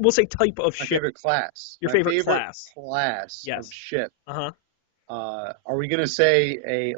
We'll say type of ship. Favorite class. Your favorite class. Class of ship. Are we gonna say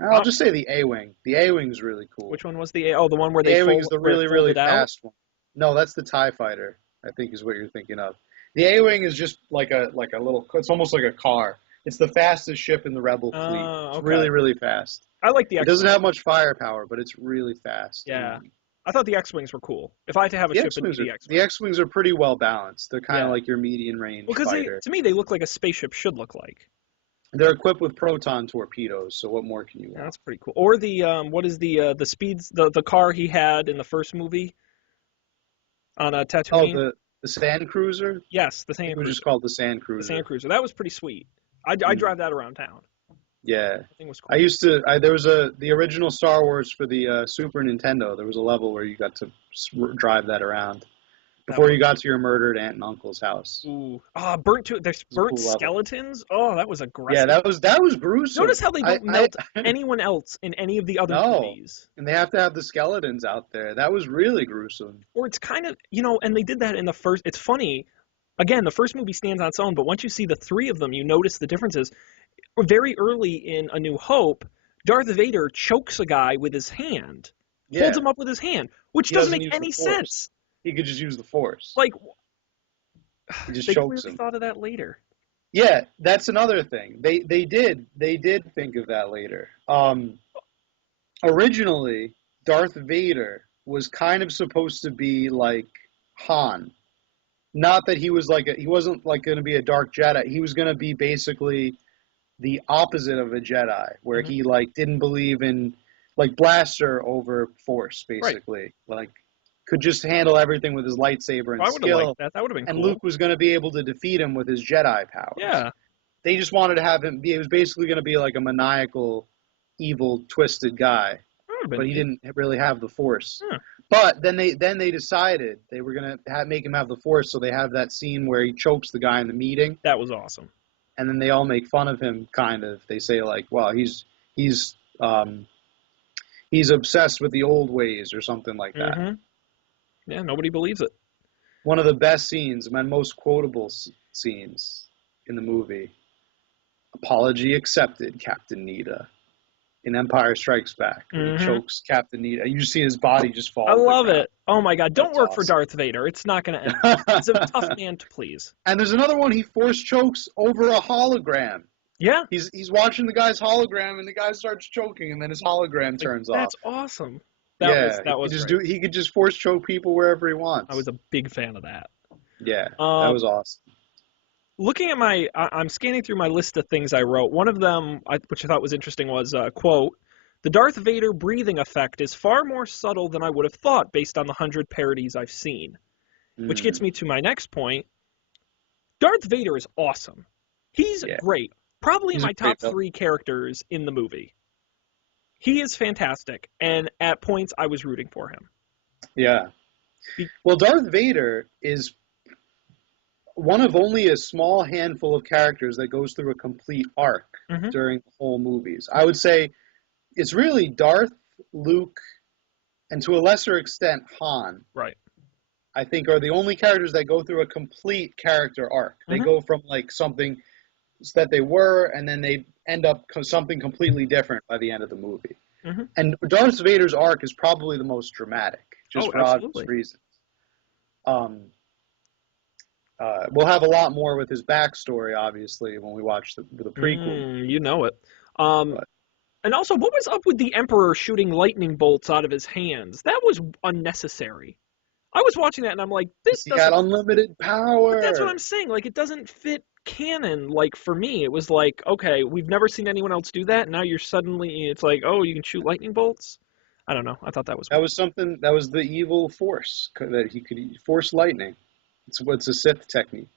I'll just say the A-Wing. The A-Wing's really cool. Which one was the A? Oh, the one where the A-Wing is the really fast one. No, that's the TIE Fighter, I think is what you're thinking of. The A-Wing is just like a little, it's almost like a car. It's the fastest ship in the Rebel fleet. It's really, really fast. I like the X-Wing. It doesn't have much firepower, but it's really fast. Yeah. I thought the X-Wings were cool. If I had to have a ship, it'd be the X-Wings. The X-Wings are pretty well balanced. They're kind of like your median range fighter. To me, they look like a spaceship should look like. They're equipped with proton torpedoes, so what more can you want? Yeah, that's pretty cool. Or the what is the speeds the car he had in the first movie on Tatooine? Oh, the Sand Cruiser? Yes, the Sand Cruiser. It was just called the Sand Cruiser. The Sand Cruiser. That was pretty sweet. I drive that around town. Yeah. That thing was cool. I used to. There was the original Star Wars for the Super Nintendo. There was a level where you got to drive that around before you got to your murdered aunt and uncle's house. Ooh. There's burnt skeletons. Oh, that was aggressive. Yeah, that was gruesome. Notice how they don't melt anyone else in any of the other movies. And they have to have the skeletons out there. That was really gruesome. Or it's kind of, and they did that in the first. It's funny. Again, the first movie stands on its own, but once you see the three of them, you notice the differences. Very early in A New Hope, Darth Vader chokes a guy with his hand. Holds him up with his hand, which doesn't make any sense. He could just use the Force. Like, he just they chokes clearly him. thought of that later. Yeah, that's another thing. They did think of that later. Originally, Darth Vader was kind of supposed to be like Han not that he was like he wasn't like going to be a dark Jedi. He was going to be basically the opposite of a Jedi, where Hmm. he like didn't believe in like blaster over force, Right. basically. Like could just handle everything with his lightsaber and I would have liked skill, that. That would have been and cool. Luke was going to be able to defeat him with his Jedi powers. Yeah, They just wanted to have him be. He was basically going to be like a maniacal, evil, twisted guy, that would have but been he neat. didn't really have the Force. Huh. But then they decided they were gonna make him have the Force, so they have that scene where he chokes the guy in the meeting, That was awesome. and then they all make fun of him. Kind of, they say like, "Well, he's um, he's obsessed with the old ways" or something like that. Hmm. Yeah, nobody believes it. One of the best scenes, and most quotable scenes in the movie. Apology accepted, Captain Nita. In Empire Strikes Back, when he Hmm. chokes Captain Nita, you see his body just I fall to the love ground. it. Oh my God! Don't That's work for awesome. Darth Vader. It's not going to end well. He's a tough man to please. And there's another one. He force chokes over a hologram. Yeah, He's watching the guy's hologram, and the guy starts choking, and then his hologram like turns off. that's awesome. That was Yeah, that was great. he could just force choke people wherever he I wants. was a big fan of that. Yeah, that Um, was awesome. Looking at I'm scanning through my list of things I wrote. One of them, which I thought was interesting, was quote: "The Darth Vader breathing effect is far more subtle than I would have thought based on the 100 parodies I've seen." Which gets Mm, me to my next point. Darth Vader is awesome. He's yeah, great. Probably in he's a my great top villain. 3 characters in the movie. He is fantastic, and at points I was rooting for him. Yeah. Be- Well, Darth Vader is one of only a small handful of characters that goes through a complete arc Mhm. during the whole movies. I would say it's really Darth, Luke, and to a lesser extent Han. Right. I think are the only characters that go through a complete character arc. They Mhm. go from like something that they were, and then they end up something completely different by the end of the movie. Mhm. And Darth Vader's arc is probably the most dramatic, just Oh, for obvious absolutely. reasons. Um, we'll have a lot more with his backstory, obviously, when we watch the prequel. You know it. Um, But and also, what was up with the Emperor shooting lightning bolts out of his hands? That was unnecessary. I was watching that and I'm like, this he had doesn't. unlimited But that's what power. I'm saying. Like, it doesn't fit canon. Like for me, it was like, okay, we've never seen anyone else do that. Now you're suddenly, it's like, oh, you can shoot lightning bolts. I don't know. I thought that was That weird. was something. That was the evil force that he could force lightning. It's what's a Sith technique.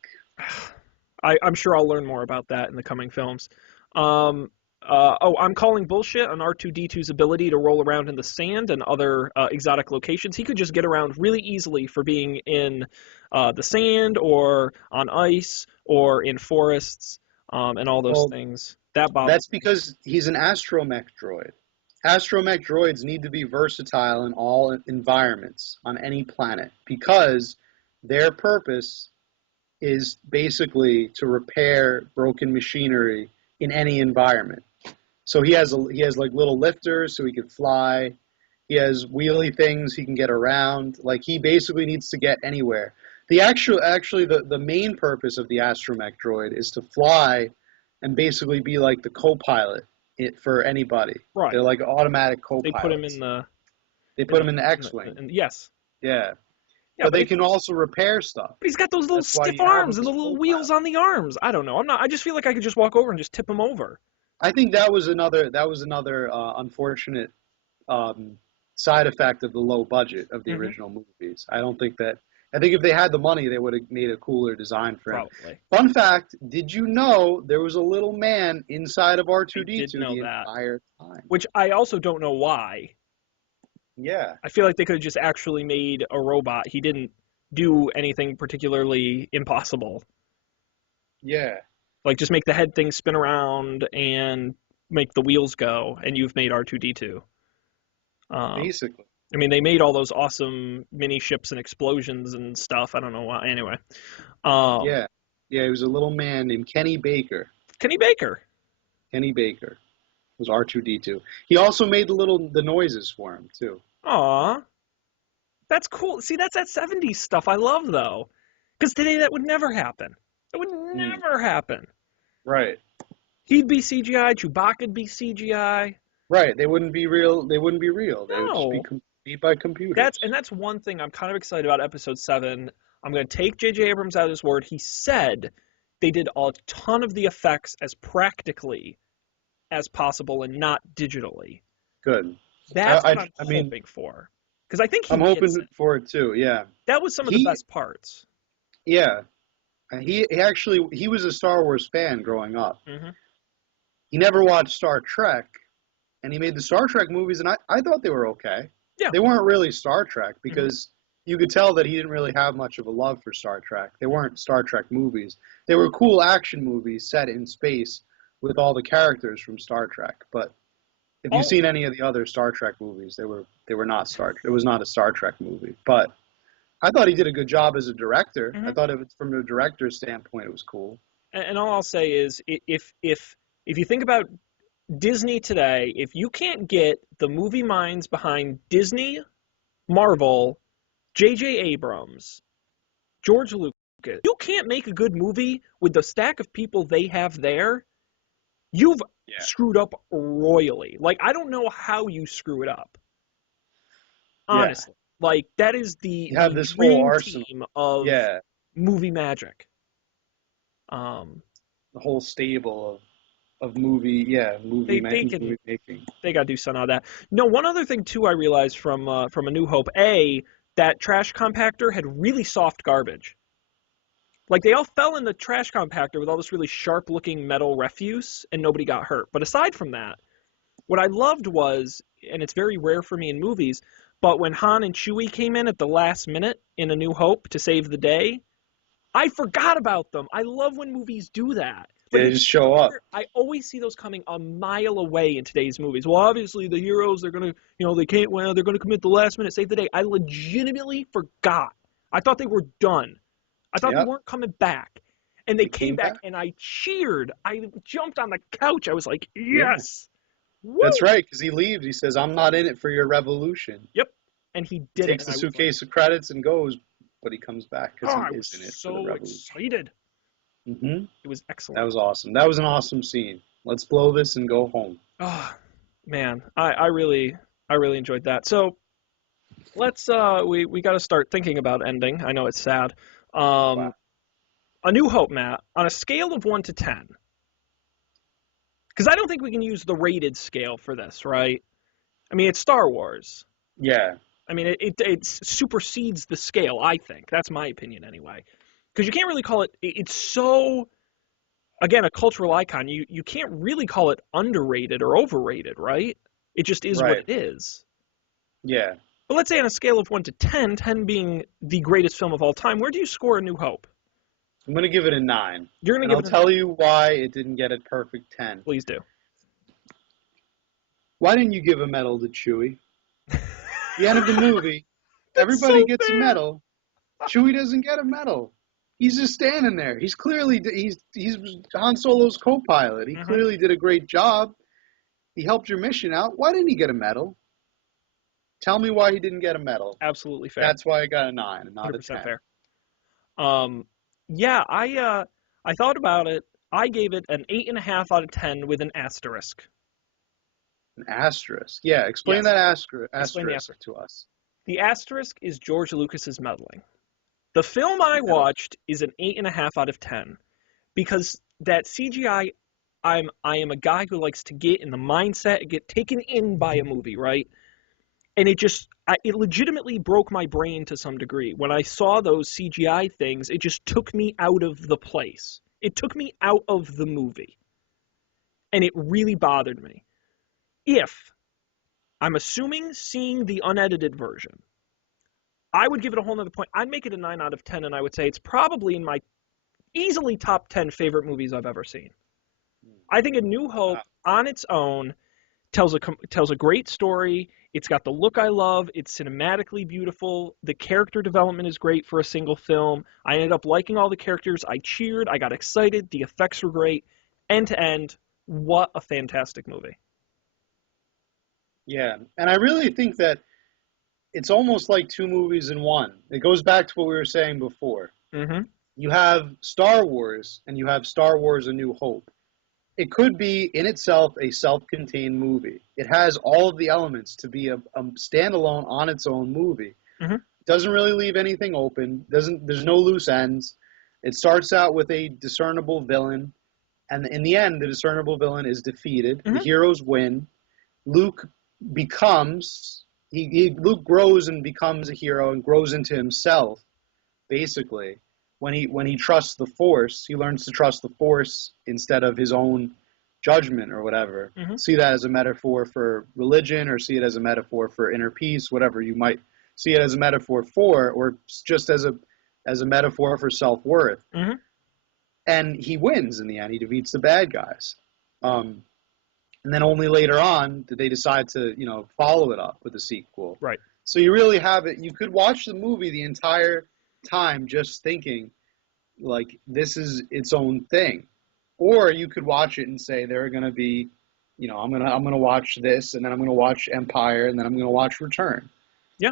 I'm sure I'll learn more about that in the coming films. Um, I'm calling bullshit on R2D2's ability to roll around in the sand and other exotic locations. He could just get around really easily for being in the sand or on ice or in forests and all those Well, things. That bothers that's me. because he's an astromech droid. Astromech droids need to be versatile in all environments on any planet because their purpose is basically to repair broken machinery in any environment. So he has like little lifters so he can fly. He has wheelie things he can get around. Like he basically needs to get anywhere. The main purpose of the astromech droid is to fly and basically be like the co-pilot for anybody. Right. They're like automatic They put him in co-pilots. the They in put the, him in the X-wing. yes. Yeah, Yeah, but but they if can also repair stuff. but he's got those little That's why stiff you have him arms and as the little wheels co-pilot. on the arms. I don't know. I just feel like I could just walk over and just tip him over. I think that was another unfortunate um, side effect of the low budget of the Hmm. original movies. I think if they had the money, they would have made a cooler design for him. Probably. Fun fact: did you know there was a little man inside of I did R2D2 know the that. entire time? Which I also don't know why. Yeah, I feel like they could have just actually made a robot. He didn't do anything particularly impossible. yeah, Like just make the head thing spin around and make the wheels go, and you've made R2D2. Um, basically. I mean, they made all those awesome mini ships and explosions and stuff. I don't know why. Anyway, um, Yeah, yeah. He was a little man named Kenny Baker. Kenny Baker. Kenny Baker was R2D2. He also made the noises for him too. Aw, that's cool. See, that's that 70s stuff I love, though. Because today that would never happen. It would Mm, never happen. right. He'd be CGI, Chewbaca'd be CGI. Right. They wouldn't be real. They wouldn't be real. They would just be No. made by computers. That's one thing I'm kind of excited about episode 7. I'm going to take J.J. Abrams at his word. He said they did a ton of the effects as practically as possible and not digitally. Good. That's what I'm I mean, hoping for. Because I think he I'm gets hoping it. for it too. Yeah. That was some of the He, best parts. yeah. He actually he was a Star Wars fan growing up. Hmm. He never watched Star Trek, and he made the Star Trek movies, and I thought they were okay. Yeah. They weren't really Star Trek Hmm. because you could tell that he didn't really have much of a love for Star Trek. They weren't Star Trek movies. They were cool action movies set in space with all the characters from Star Trek. But if you've Oh, seen any of the other Star Trek movies, they were not Star. It was not a Star Trek movie. But I thought he did a good job as a director. I hmm. thought from a director's standpoint, it was cool. And all I'll say is, if you think about Disney today, if you can't get the movie minds behind Disney, Marvel, J.J. Abrams, George Lucas, you can't make a good movie with the stack of people they have there. You've Yeah. screwed up royally. Like, I don't know how you screw it up. Yeah. Honestly. Like, that is You have the this whole dream arsenal. team of Yeah. movie magic. Um, The whole stable of movie, yeah, they they can movie making. they got to do something out of that. No, one other thing too I realized from A New Hope, that trash compactor had really soft garbage. Like they all fell in the trash compactor with all this really sharp looking metal refuse and nobody got hurt. But aside from that, what I loved was, and it's very rare for me in movies, but when Han and Chewie came in at the last minute in A New Hope to save the day, I forgot about them. I love when movies do that. But They it's just show up. I always see those coming a mile away in today's movies. Well, obviously the heroes, they're gonna, they can't win. They're gonna commit the last minute, save the day. I legitimately forgot. I thought they were done. I thought they Yep. weren't coming back, and they They came came back, back. and I cheered. I jumped on the couch. I was like, Yeah. yes, That's woo, right, because he leaves. He says, I'm not in it for your revolution. yep. And he He did it, takes and the I was like, suitcase of credits and goes, but he comes back oh, because he I was is in it for the so revolution. excited. Hmm. It was That excellent. was awesome. That was an awesome scene. Let's blow this and go home. Oh man, I really enjoyed that. So let's we got to start thinking about ending. I know it's sad. Wow. Um, A New Hope, Matt, on a scale of 1 to 10, because I don't think we can use the rated scale for this, right? I mean, it's Star Wars. Yeah. I mean, it supersedes the scale. I think that's my opinion anyway, because you can't really call it. It's so, again, a cultural icon. You can't really call it underrated or overrated, right? It just is what Right. it is. Yeah. But let's say on a scale of 1 to 10, 10 being the greatest film of all time, where do you score A New Hope? I'm going to give it a 9. You're going And to I'll give it a 9. tell you why it didn't get a perfect 10. Please do. Why didn't you give a medal to Chewie? The end of the movie, That's everybody so gets a fair. medal. Chewie doesn't get a medal. He's just standing there. He's Han Solo's co-pilot. He Hmm. clearly did a great job. He helped your mission out. Why didn't he get a medal? Tell me why he didn't get a medal. Absolutely fair. That's why I got a 9 and not a 100% 10. fair. Um, yeah, I thought about it. I gave it an 8.5 out of 10 with an asterisk. An asterisk. Yeah, explain Yes, that explain the asterisk asterisk. to us. The asterisk is George Lucas's meddling. The film I Metal. watched is an 8.5 out of 10 because that CGI. I am a guy who likes to get in the mindset, get taken in by a movie, right? And it legitimately broke my brain to some degree when I saw those CGI things. It just took me out of the place. It took me out of the movie, and it really bothered me. If I'm assuming seeing the unedited version, I would give it a whole nother point. I'd make it a 9 out of 10, and I would say it's probably in my easily top 10 favorite movies I've ever seen. I think A New Hope Wow. on its own tells a great story. It's got the look I love. It's cinematically beautiful. The character development is great for a single film. I ended up liking all the characters. I cheered. I got excited. The effects were great. End to end, what a fantastic movie. Yeah, and I really think that it's almost like two movies in one. It goes back to what we were saying before. Mm-hmm. You have Star Wars and you have Star Wars A New Hope. It could be in itself a self-contained movie. It has all of the elements to be a standalone on its own movie. Mm-hmm. doesn't really leave anything open. Doesn't There's no loose ends. It starts out with a discernible villain, and in the end, the discernible villain is defeated. The Hmm. heroes win. Luke becomes Luke grows and becomes a hero and grows into himself. Basically, when he trusts the Force, he learns to trust the Force instead of his own judgment or whatever. Hmm. See that as a metaphor for religion, or see it as a metaphor for inner peace, whatever you might see it as a metaphor for, or just as a metaphor for self-worth. Hmm. And he wins in the end. He defeats the bad guys. And then only later on did they decide to, follow it up with a sequel. Right. So you really have it. You could watch the movie the entire time just thinking, like, this is its own thing. Or you could watch it and say there are going to be, I'm gonna watch this, and then I'm gonna watch Empire, and then I'm gonna watch Return. Yeah.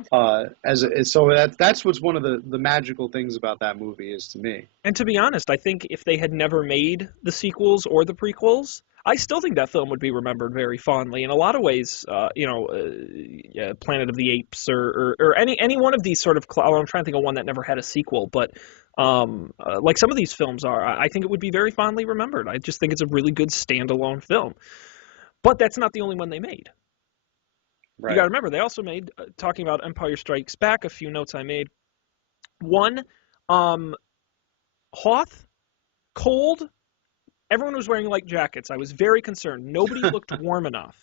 So that's what's one of the magical things about that movie is to me. And to be honest, I think if they had never made the sequels or the prequels, I still think that film would be remembered very fondly. In a lot of ways, yeah, Planet of the Apes or any one of these sort of. I'm trying to think of one that never had a sequel, but like some of these films are, I think it would be very fondly remembered. I just think it's a really good standalone film. But that's not the only one they made. Right. You got to remember, they also made, talking about Empire Strikes Back, a few notes I made. One, Hoth, cold. Everyone was wearing light jackets. I was very concerned. Nobody looked warm enough.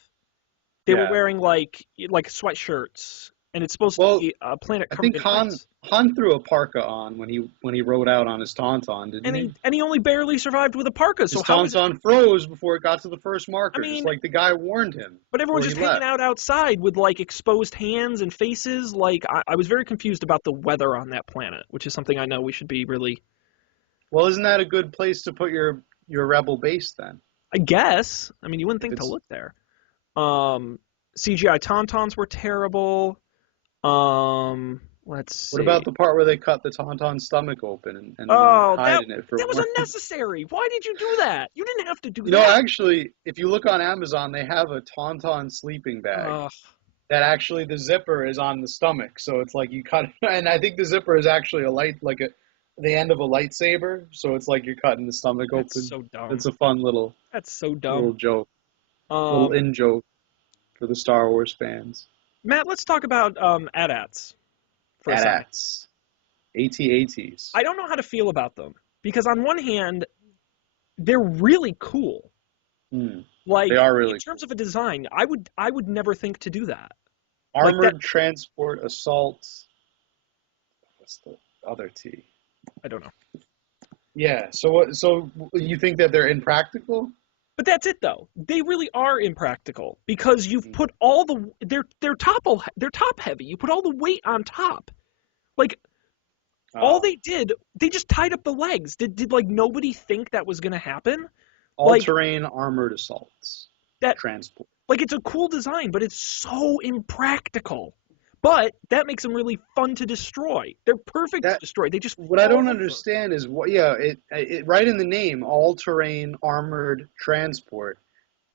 They were wearing like sweatshirts, and it's supposed to be a planet I covered think in ice. Han threw a parka on when he rode out on his Tauntaun, didn't he? And he only barely survived with a parka. So His how is it? Tauntaun froze before it got to the first marker, I mean, just like the guy warned him. But everyone's before just he hanging left. out outside with like exposed hands and faces. Like I was very confused about the weather on that planet, which is something I know we should be really. Well, isn't that a good place to put your rebel base then? I guess. I mean, you wouldn't think to It's look there. CGI Tauntauns were terrible. Let's see. What about the part where they cut the Tauntaun's stomach open and Oh, hide in it for that was one? unnecessary. Why did you do that? You didn't have to do You know, that. actually, if you look on Amazon, they have a Tauntaun sleeping bag Ugh. that actually the zipper is on the stomach, so it's like you cut, and I think the zipper is actually the end of a lightsaber, so it's like you're cutting the stomach That's open. so dumb. It's a fun little That's so little dumb. joke, little in joke for the Star Wars fans. Matt, let's talk about AT-ATs for a second. AT-ATs, AT-ATs. I don't know how to feel about them because on one hand, they're really cool. Like They are really in terms of a design, I would never think to do that. Armored transport assault. What's the other T? I don't know. Yeah. So you think that they're impractical? But that's it though. They really are impractical because you've put all they're top heavy. You put all the weight on top. Like all they did, they just tied up the legs. Did like nobody think that was going to happen? All-terrain armored assaults. That transport. Like it's a cool design, but it's so impractical. But that makes them really fun to destroy. They're perfect to destroy. They just what I don't understand is it right in the name, all-terrain armored transport.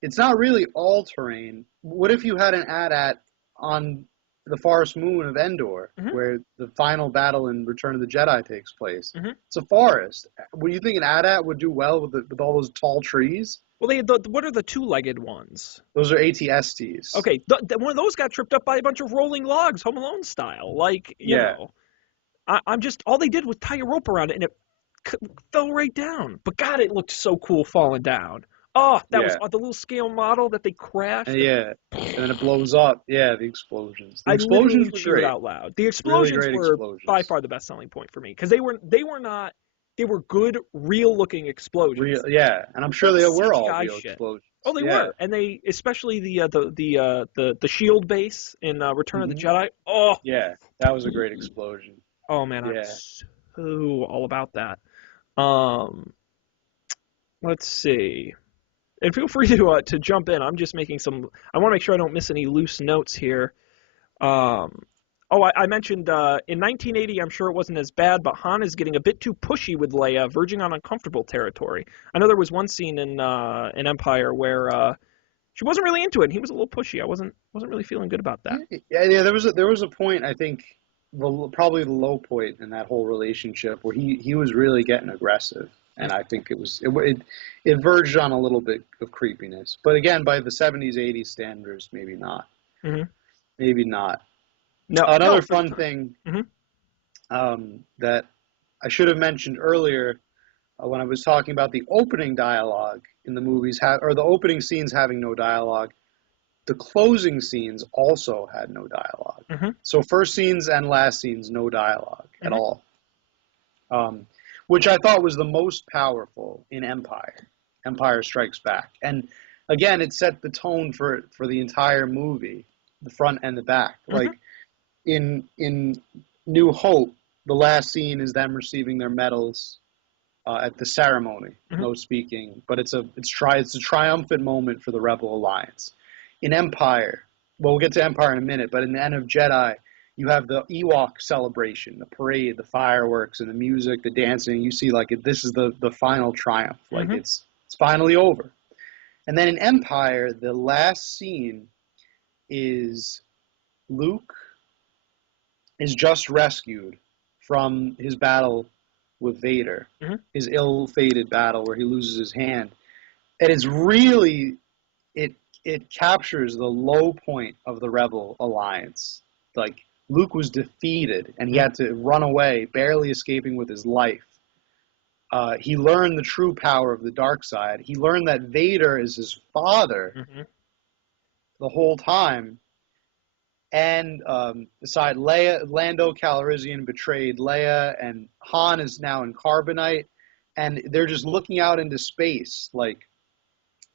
It's not really all-terrain. What if you had an AT-AT on the forest moon of Endor, where the final battle in Return of the Jedi takes place? It's a forest. Would you think an AT-AT would do well with all those tall trees? Well, what are the two-legged ones? Those are AT-STs. Okay, one of those got tripped up by a bunch of rolling logs, Home Alone style. Like, you know, I'm just, all they did was tie a rope around it, and it fell right down. But God, it looked so cool falling down. Oh, that was the little scale model that they crashed. And then it blows up. Yeah, the explosions. The I explosions were cheered great. out loud. The explosions were by far the best selling point for me because they were good, real-looking explosions. And I'm sure they were all real explosions. Oh, they were, and they especially the shield base in Return of the Jedi. Oh, yeah, that was a great explosion. Oh man, I'm so all about that. Let's see, and feel free to jump in. I'm just making some. I want to make sure I don't miss any loose notes here. I mentioned in 1980, I'm sure it wasn't as bad, but Han is getting a bit too pushy with Leia, verging on uncomfortable territory. I know there was one scene in Empire where she wasn't really into it, and he was a little pushy. I wasn't really feeling good about that. Yeah, there was a point, I think, probably the low point in that whole relationship where he was really getting aggressive, and I think it verged on a little bit of creepiness. But again, by the 70s, 80s standards, maybe not. Hmm. Maybe not. No, no, Another for fun sure. thing Hmm. that I should have mentioned earlier when I was talking about the opening dialogue in the movies, or the opening scenes having no dialogue, the closing scenes also had no dialogue. Hmm. So first scenes and last scenes, no dialogue at Hmm. all, um, which I thought was the most powerful in Empire. Empire Strikes Back, and again, it set the tone for the entire movie, the front and the back. Hmm. Like in New Hope, the last scene is them receiving their medals at the ceremony. Hmm. No speaking, but it's a triumphant moment for the Rebel Alliance. In Empire, well, we'll get to Empire in a minute, but in the end of Jedi, you have the Ewok celebration, the parade, the fireworks, and the music, the dancing. You see, like this is the final triumph. Like Hmm. it's finally over. And then in Empire, the last scene is Luke is just rescued from his battle with Vader, Hmm. his ill-fated battle where he loses his hand, and it's really it it captures the low point of the Rebel Alliance. Like Luke was defeated and he Hmm. had to run away, barely escaping with his life. He learned the true power of the dark side. He learned that Vader is his father Hmm. the whole time, and beside Leia, Lando Calrissian betrayed Leia, and Han is now in carbonite, and they're just looking out into space. Like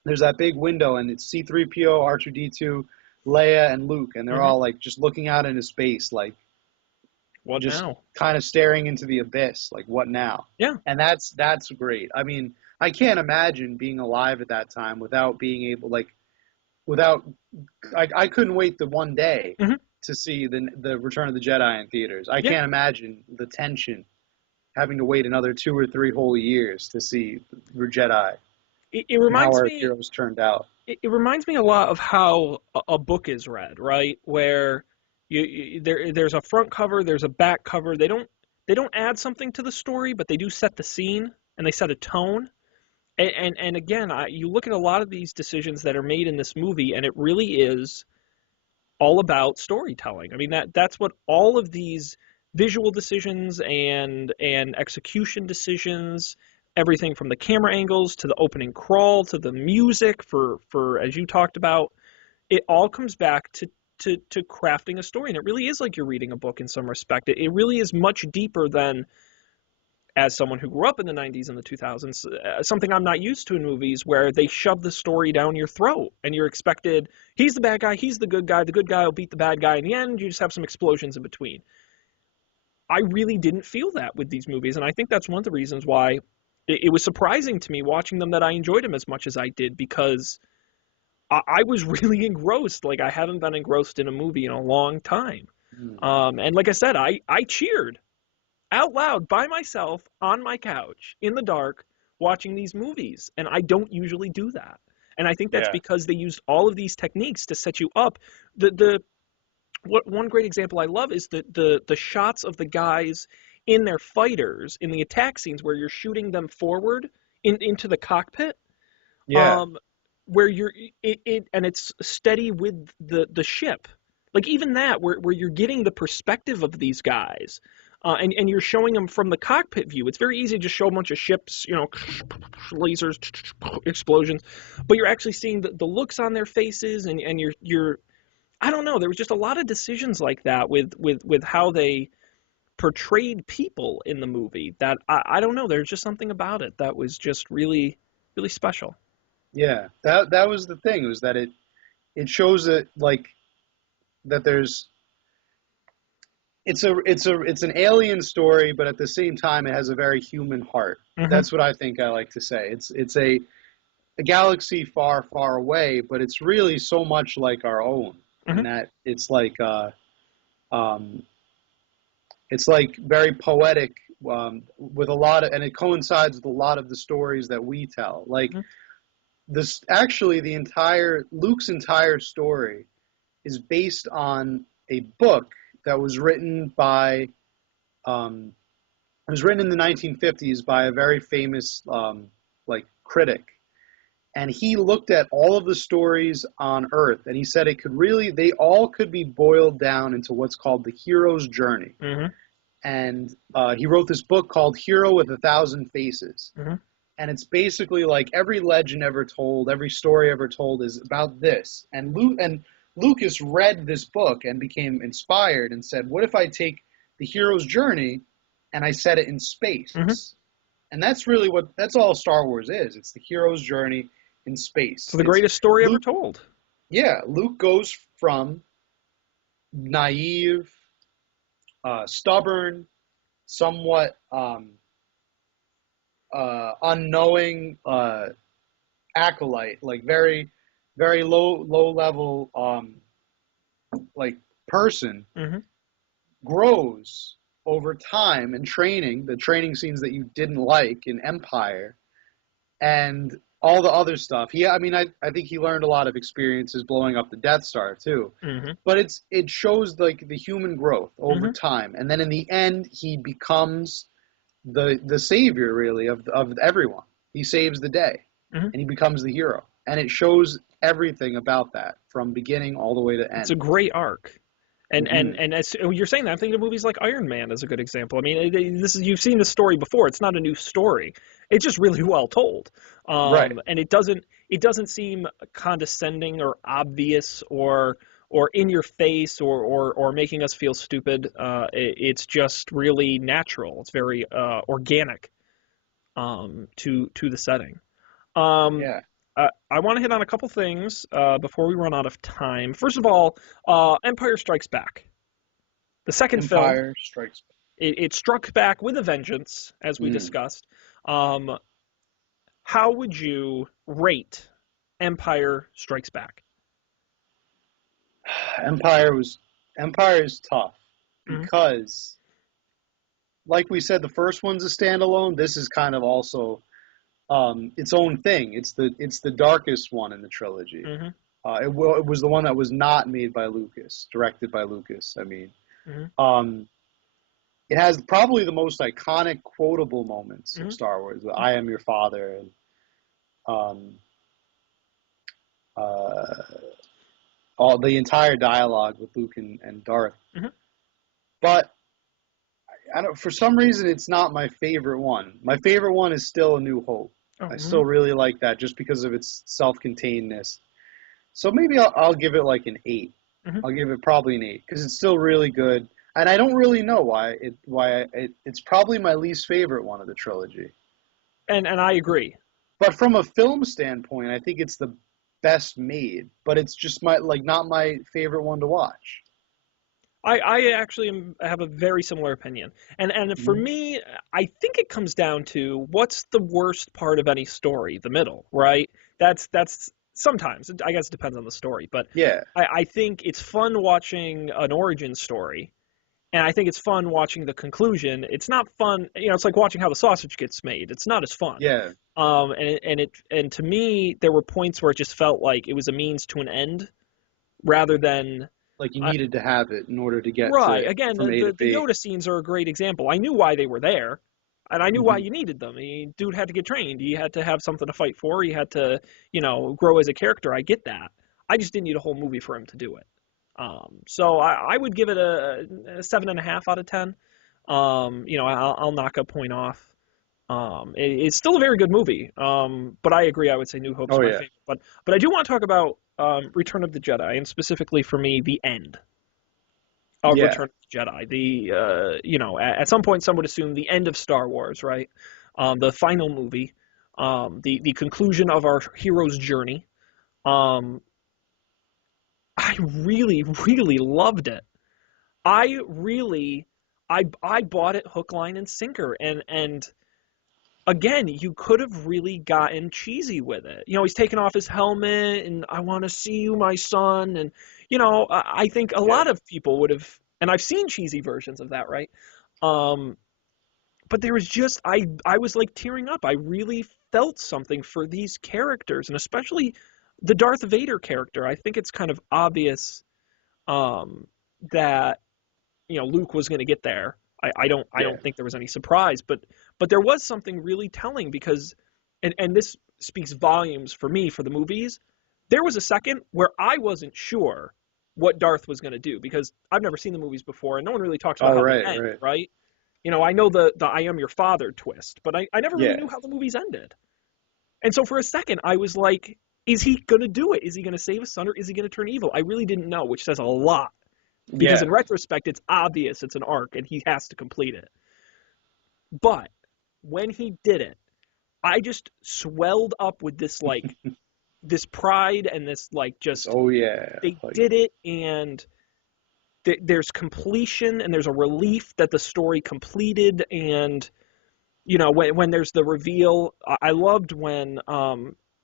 there's that big window, and it's C-3PO, R2-D2, Leia, and Luke, and they're Hmm. all like just looking out into space, like What just now? kind of staring into the abyss, like what now? Yeah. And that's great. I mean, I can't imagine being alive at that time without being able, like, without I couldn't wait the one day Hmm. to see the Return of the Jedi in theaters. I Yeah. can't imagine the tension having to wait another 2 or 3 whole years to see the Jedi It and how reminds our me. heroes turned out. It reminds me a lot of how a book is read, right? Where there's a front cover, there's a back cover. They don't add something to the story, but they do set the scene and they set a tone. And again, you look at a lot of these decisions that are made in this movie, and it really is all about storytelling. I mean, that's what all of these visual decisions and execution decisions, everything from the camera angles to the opening crawl to the music for as you talked about, it all comes back to crafting a story. And it really is like you're reading a book in some respect. It really is much deeper than, as someone who grew up in the 90s and the 2000s, something I'm not used to in movies where they shove the story down your throat and you're expected, he's the bad guy, he's the good guy will beat the bad guy in the end, you just have some explosions in between. I really didn't feel that with these movies, and I think that's one of the reasons why it was surprising to me watching them that I enjoyed them as much as I did, because I was really engrossed like I haven't been engrossed in a movie in a long time. Mm. And like I said, I cheered out loud by myself on my couch in the dark watching these movies, and I don't usually do that. And I think that's Yeah. because they used all of these techniques to set you up. The what one great example I love is the shots of the guys in their fighters in the attack scenes where you're shooting them forward into the cockpit, Yeah. um, where and it's steady with the ship. Like even that, where you're getting the perspective of these guys, and you're showing them from the cockpit view. It's very easy to just show a bunch of ships, lasers, explosions, but you're actually seeing the looks on their faces, and you're I don't know. There was just a lot of decisions like that with how they portrayed people in the movie that I don't know. There's just something about it that was just really really special. Yeah. That was the thing, was that it shows that, like, that there's it's an alien story, but at the same time it has a very human heart. Hmm. That's what I think I like to say. It's a galaxy far, far away, but it's really so much like our own in Hmm. that um, it's like very poetic, with a lot of, and it coincides with a lot of the stories that we tell. Like Hmm. this, actually, the entire Luke's entire story is based on a book that was written by it was written in the 1950s by a very famous like critic, and he looked at all of the stories on Earth, and he said it could really they all could be boiled down into what's called the hero's journey. Mm-hmm. And he wrote this book called Hero with a Thousand Faces. Mm-hmm. And it's basically like every legend ever told, every story ever told is about this. And Lucas read this book and became inspired and said, "What if I take the hero's journey and I set it in space?" Mm-hmm. And that's all Star Wars is. It's the hero's journey in space. So the It's greatest story ever Luke, told. yeah, Luke goes from naive, stubborn, somewhat unknowing acolyte, like very very low level like person, Mm-hmm. grows over time and training, the training scenes that you didn't like in Empire, and all the other stuff. I mean, I think he learned a lot of experiences blowing up the Death Star too. Mm-hmm. But it shows like the human growth over Mm-hmm. time, and then in the end, he becomes the savior really of everyone. He saves the day, Mm-hmm. and he becomes the hero, and it shows everything about that from beginning all the way to It's a end. great arc. And Hmm. as you're saying that, I'm thinking of movies like Iron Man is a good example. I mean, this is you've seen the story before. It's not a new story. It's just really well told. Right. And it doesn't seem condescending or obvious or in your face or making us feel stupid. It's just really natural. It's very organic to the setting. Um, Yeah. I want to hit on a couple things before we run out of time. First of all, Empire Strikes Back. The second film, Empire Strikes Back. it struck back with a vengeance, as we Mm. discussed. Um, how would you rate Empire Strikes Back? Empire was Empire is tough Hmm. because, like we said, the first one's a standalone. This is kind of also its own thing. It's the darkest one in the trilogy. Hmm. It was the one that was not made by Lucas, directed by Lucas. I mean, Hmm. um, it has probably the most iconic, quotable moments of Hmm. Star Wars. The "I am your father" and um, uh, all the entire dialogue with Luke and Darth. Hmm. But I don't. For some reason, it's not my favorite one. My favorite one is still A New Hope. Oh, I hmm. still really like that just because of its self-containedness. So maybe I'll give it like an 8. Hmm. I'll give it probably an 8 because it's still really good. And I don't really know it's probably my least favorite one of the trilogy. And I agree. But from a film standpoint, I think it's the best made. But it's just my like not my favorite one to watch. I actually have a very similar opinion. And for Mhm. me, I think it comes down to what's the worst part of any story? The middle, right? That's sometimes, I guess it depends on the story, but Yeah, I think it's fun watching an origin story, and I think it's fun watching the conclusion. It's not fun, it's like watching how the sausage gets made. It's not as fun. yeah. And to me, there were points where it just felt like it was a means to an end rather than Like you needed to have it in order to get right. to Again, from the, A to the, the B. Yoda scenes are a great example. I knew why they were there, and I knew why Hmm. you needed them. Dude had to get trained. He had to have something to fight for. He had to, grow as a character. I get that. I just didn't need a whole movie for him to do it. So I would give it a 7.5 out of 10. I'll knock a point off. It's still a very good movie. But I agree. I would say New Hope's Oh my yeah, favorite. But I do want to talk about Return of the Jedi, and specifically for me, the end of yeah. Return of the Jedi. At some point, some would assume the end of Star Wars, right? The final movie, the conclusion of our hero's journey. Um, I really, really loved it. I really, I bought it hook, line, and sinker, and again, you could have really gotten cheesy with it. He's taking off his helmet, and I want to see you, my son, and I think a Yeah. lot of people would have, and I've seen cheesy versions of that, right? Um, but there was just I was like tearing up. I really felt something for these characters, and especially the Darth Vader character. I think it's kind of obvious that Luke was going to get there. I Yeah. don't think there was any surprise, but there was something really telling because, and this speaks volumes for me for the movies. There was a second where I wasn't sure what Darth was going to do because I've never seen the movies before, and no one really talks about Oh, how they right, end, right. right? I know the I am your father twist, but I never really Yeah. knew how the movies ended. And so for a second, I was like, is he going to do it? Is he going to save his son or is he going to turn evil? I really didn't know, which says a lot because Yeah. in retrospect, it's obvious it's an arc and he has to complete it. But when he did it, I just swelled up with this pride and this just Oh, yeah. they Like, did it and there's completion and there's a relief that the story completed and when there's the reveal. I loved when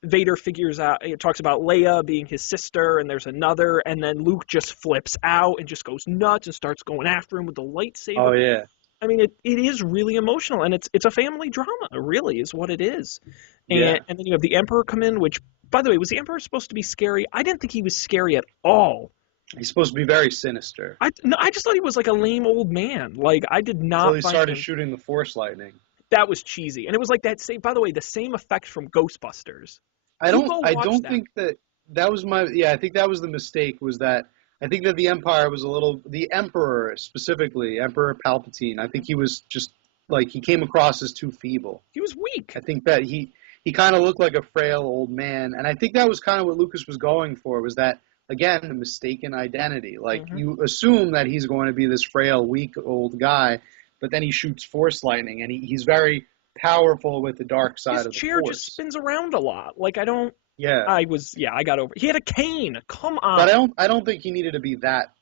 Vader figures out, it talks about Leia being his sister and there's another, and then Luke just flips out and just goes nuts and starts going after him with the lightsaber. oh, yeah. I mean, it is really emotional, and it's a family drama, really, is what it is. Yeah. And then you have the Emperor come in, which, by the way, was the Emperor supposed to be scary? I didn't think he was scary at all. He's supposed to be very sinister No, I just thought he was like a lame old man. Like I did until not he find started him. shooting the Force lightning. That was cheesy, and it was like that same. By the way, the same effect from Ghostbusters. I You don't go I watch don't that. think that that was my yeah, I think that was the mistake was that I think that the Empire was a little the Emperor specifically, Emperor Palpatine, I think he was just like he came across as too feeble. He was weak. I think that he kind of looked like a frail old man, and I think that was kind of what Lucas was going for was that again the mistaken identity. Like Hmm. you assume that he's going to be this frail, weak old guy, but then he shoots force lightning, and he's very powerful with the dark side His of the chair just force. spins around a lot. Like I don't. Yeah, I got over. He had a cane. Come but on. I don't think he needed to be that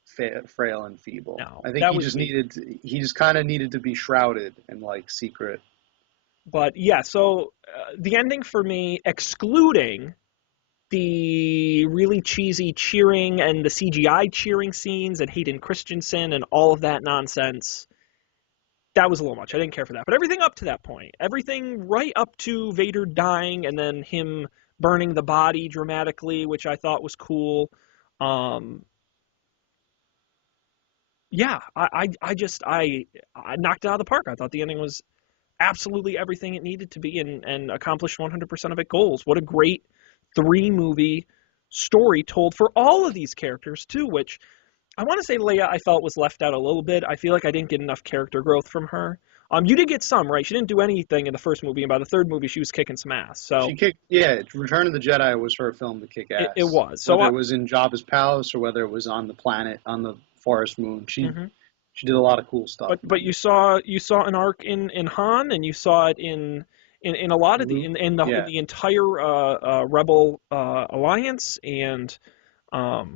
frail and feeble. No, I think that was weak. he just kind of needed to be shrouded in like secret. But yeah, so the ending for me, excluding the really cheesy cheering and the CGI cheering scenes and Hayden Christensen and all of that nonsense, that was a little much. I didn't care for that. But everything up to that point, everything right up to Vader dying and then him burning the body dramatically, which I thought was cool. Um, yeah, I knocked it out of the park. I thought the ending was absolutely everything it needed to be and accomplished 100% of its goals. What a great three-movie story told for all of these characters, too, which I want to say Leia I felt was left out a little bit. I feel like I didn't get enough character growth from her. You did get some, right? She didn't do anything in the first movie, and by the third movie, she was kicking some ass. So She kicked yeah. Return of the Jedi was her film to kick it ass. was. So Whether it was in Jabba's palace or whether it was on the planet on the forest moon, mhm. she did a lot of cool stuff. But you saw an arc in Han, and you saw it in a lot of the Luke, in yeah. the entire Rebel alliance, and of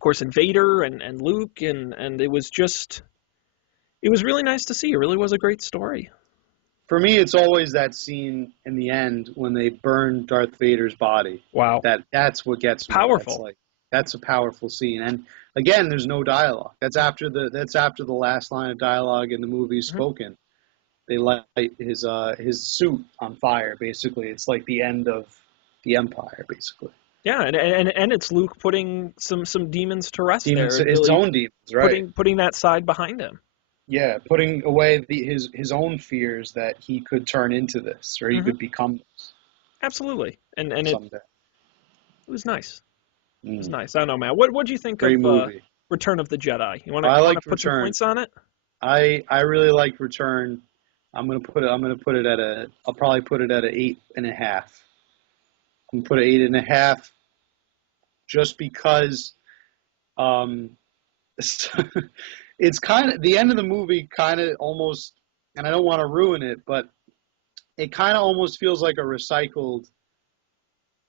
course in Vader and Luke, and it was really nice to see. It really was a great story. For me, it's always that scene in the end when they burn Darth Vader's body. Wow, That's what gets me. powerful. That's a powerful scene. And again, there's no dialogue. That's after the last line of dialogue in the movie is Hmm. spoken. They light his suit on fire. Basically, it's like the end of the Empire. Basically, Yeah, and it's Luke putting some demons to rest there, demons, and his really own demons, right? putting that side behind him. Yeah, putting away his own fears that he could turn into this or he Hmm. could become this Absolutely, and someday. it was nice. It was Mm, nice. I don't know, man. What do you think great of movie. Return of the Jedi? I You wanna liked put some Return. points on it? I really like Return. I'm gonna put it at a I'll probably put it at a 8.5. I'm gonna put it 8.5 just because um it's kind of the end of the movie kind of almost and I don't want to ruin it, but it kind of almost feels like a recycled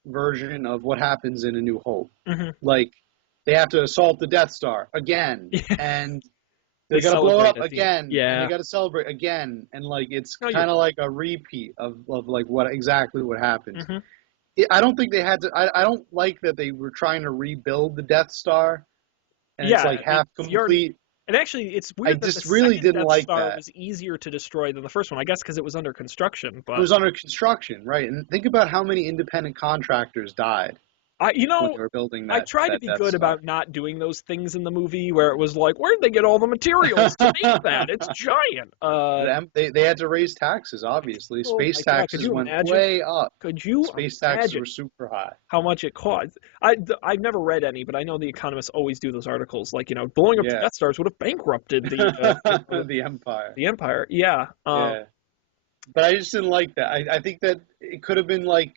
version of what happens in A New Hope. Hmm. Like they have to assault the Death Star again Yeah, and they they got to blow it celebrate up at the end. again and they Yeah. got to celebrate again and like it's No, you're kind of right. like a repeat of like what exactly what happens. Hmm. I don't think they had to I don't like that they were trying to rebuild the Death Star and it's Yeah, like half complete. and actually, it's I weird that the just really second didn't Death like Star that. was easier to destroy than the first one. I guess because it was under construction. It But was under construction, right? And think about how many independent contractors died I, you when know, they were building I that tried to that be Death good Star. about not doing those things in the movie where it was like, where'd they get all the materials to make that? It's giant. They had to raise taxes, obviously. Oh Space my God, could taxes you went imagine? way up. Could you Space taxes imagine were super high. how much it costs? I've never read any, but I know the economists always do those articles, like, blowing up the Yeah. Death Stars would have bankrupted The Empire. the Empire. Yeah. Yeah. But I just didn't like that. I think that it could have been like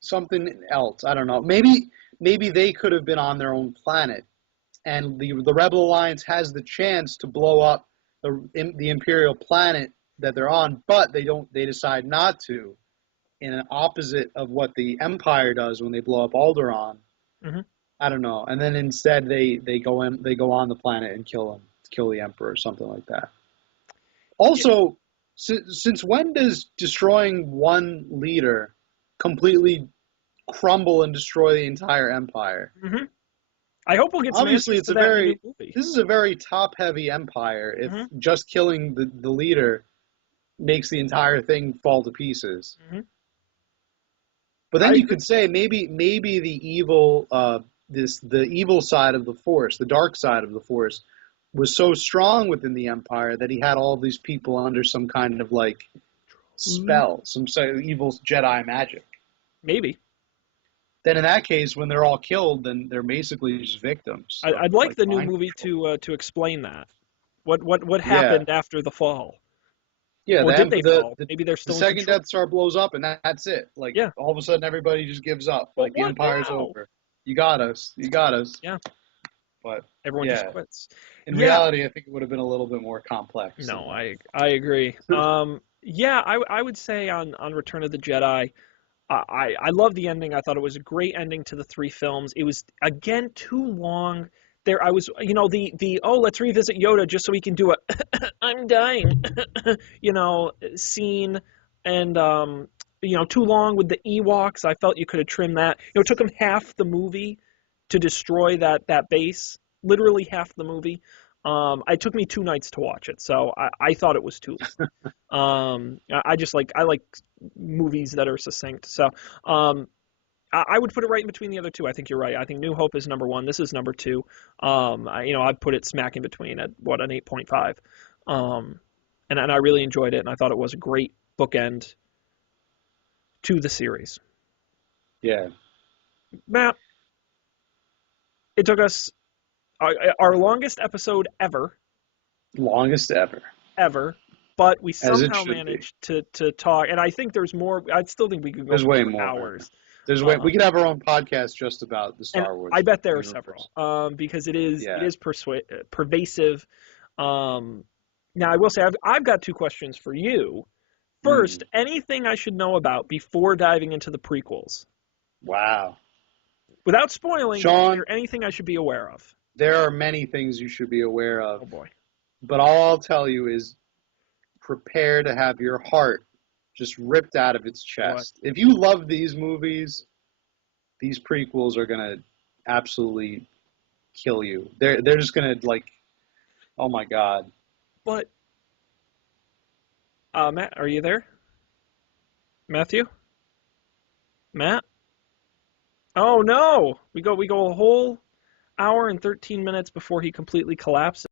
something else. I don't know. Maybe they could have been on their own planet, and the Rebel Alliance has the chance to blow up the Imperial planet that they're on, but they don't. They decide not to, in an opposite of what the Empire does when they blow up Alderaan. hmm I don't know. And then instead they go on the planet and kill the Emperor or something like that. Yeah. Also, since when does destroying one leader completely crumble and destroy the entire empire? hmm I hope we'll get some Obviously, answers to that in the new movie. this is a very top-heavy empire. If hmm just killing the leader makes the entire thing fall to pieces. hmm But I then you agree. could say maybe the evil side of the Force, the dark side of the Force, was so strong within the Empire that he had all these people under some kind of like spell, some sort of evil Jedi magic. Maybe. Then in that case, when they're all killed, then they're basically just victims of I'd like like the new mind movie control. to explain that. What Yeah, happened after the fall? yeah. Or did they fall? Maybe they're The still in second control. Death Star blows up, and that's it. Like Yeah. all of a sudden, everybody just gives up. But Like the what Empire's now? over. You got us. You got us. Yeah. But Everyone just yeah, quits. in Yeah. reality, I think it would have been a little bit more complex than No, that. I agree. Yeah, I would say on Return of the Jedi, I love the ending. I thought it was a great ending to the three films. It was again too long. There, I was, the oh, let's revisit Yoda just so we can do a I'm dying, scene, and too long with the Ewoks. I felt you could have trimmed that. It took them half the movie to destroy that base. Literally half the movie. It took me 2 nights to watch it, so I thought it was too long. I like movies that are succinct. So I would put it right in between the other two. I think you're right. I think New Hope is number one. This is number two. I'd put it smack in between at what an 8.5. And I really enjoyed it, and I thought it was a great bookend to the series. Yeah, Matt, it took us our longest episode longest ever, ever, but we as it somehow should be. managed to talk. And I think there's more. I still think we could go There's for way more more. hours. There's way Um, we could have our own podcast just about the and Star Wars I bet there are universe. several, because it Yeah. is pervasive. Um, Now I will say I've got two questions for you. First, Mm. anything I should know about before diving into the prequels, Wow, without spoiling? Is Sean, there anything I should be aware of? there are many things you should be aware of, Oh boy. but all I'll tell you is prepare to have your heart just ripped out of its What? chest. If you love these movies, these prequels are gonna absolutely kill you. They're just gonna like, oh my god. But Matt, are you there? Matthew? Matt? Oh no! We go a whole hour and 13 minutes before he completely collapses.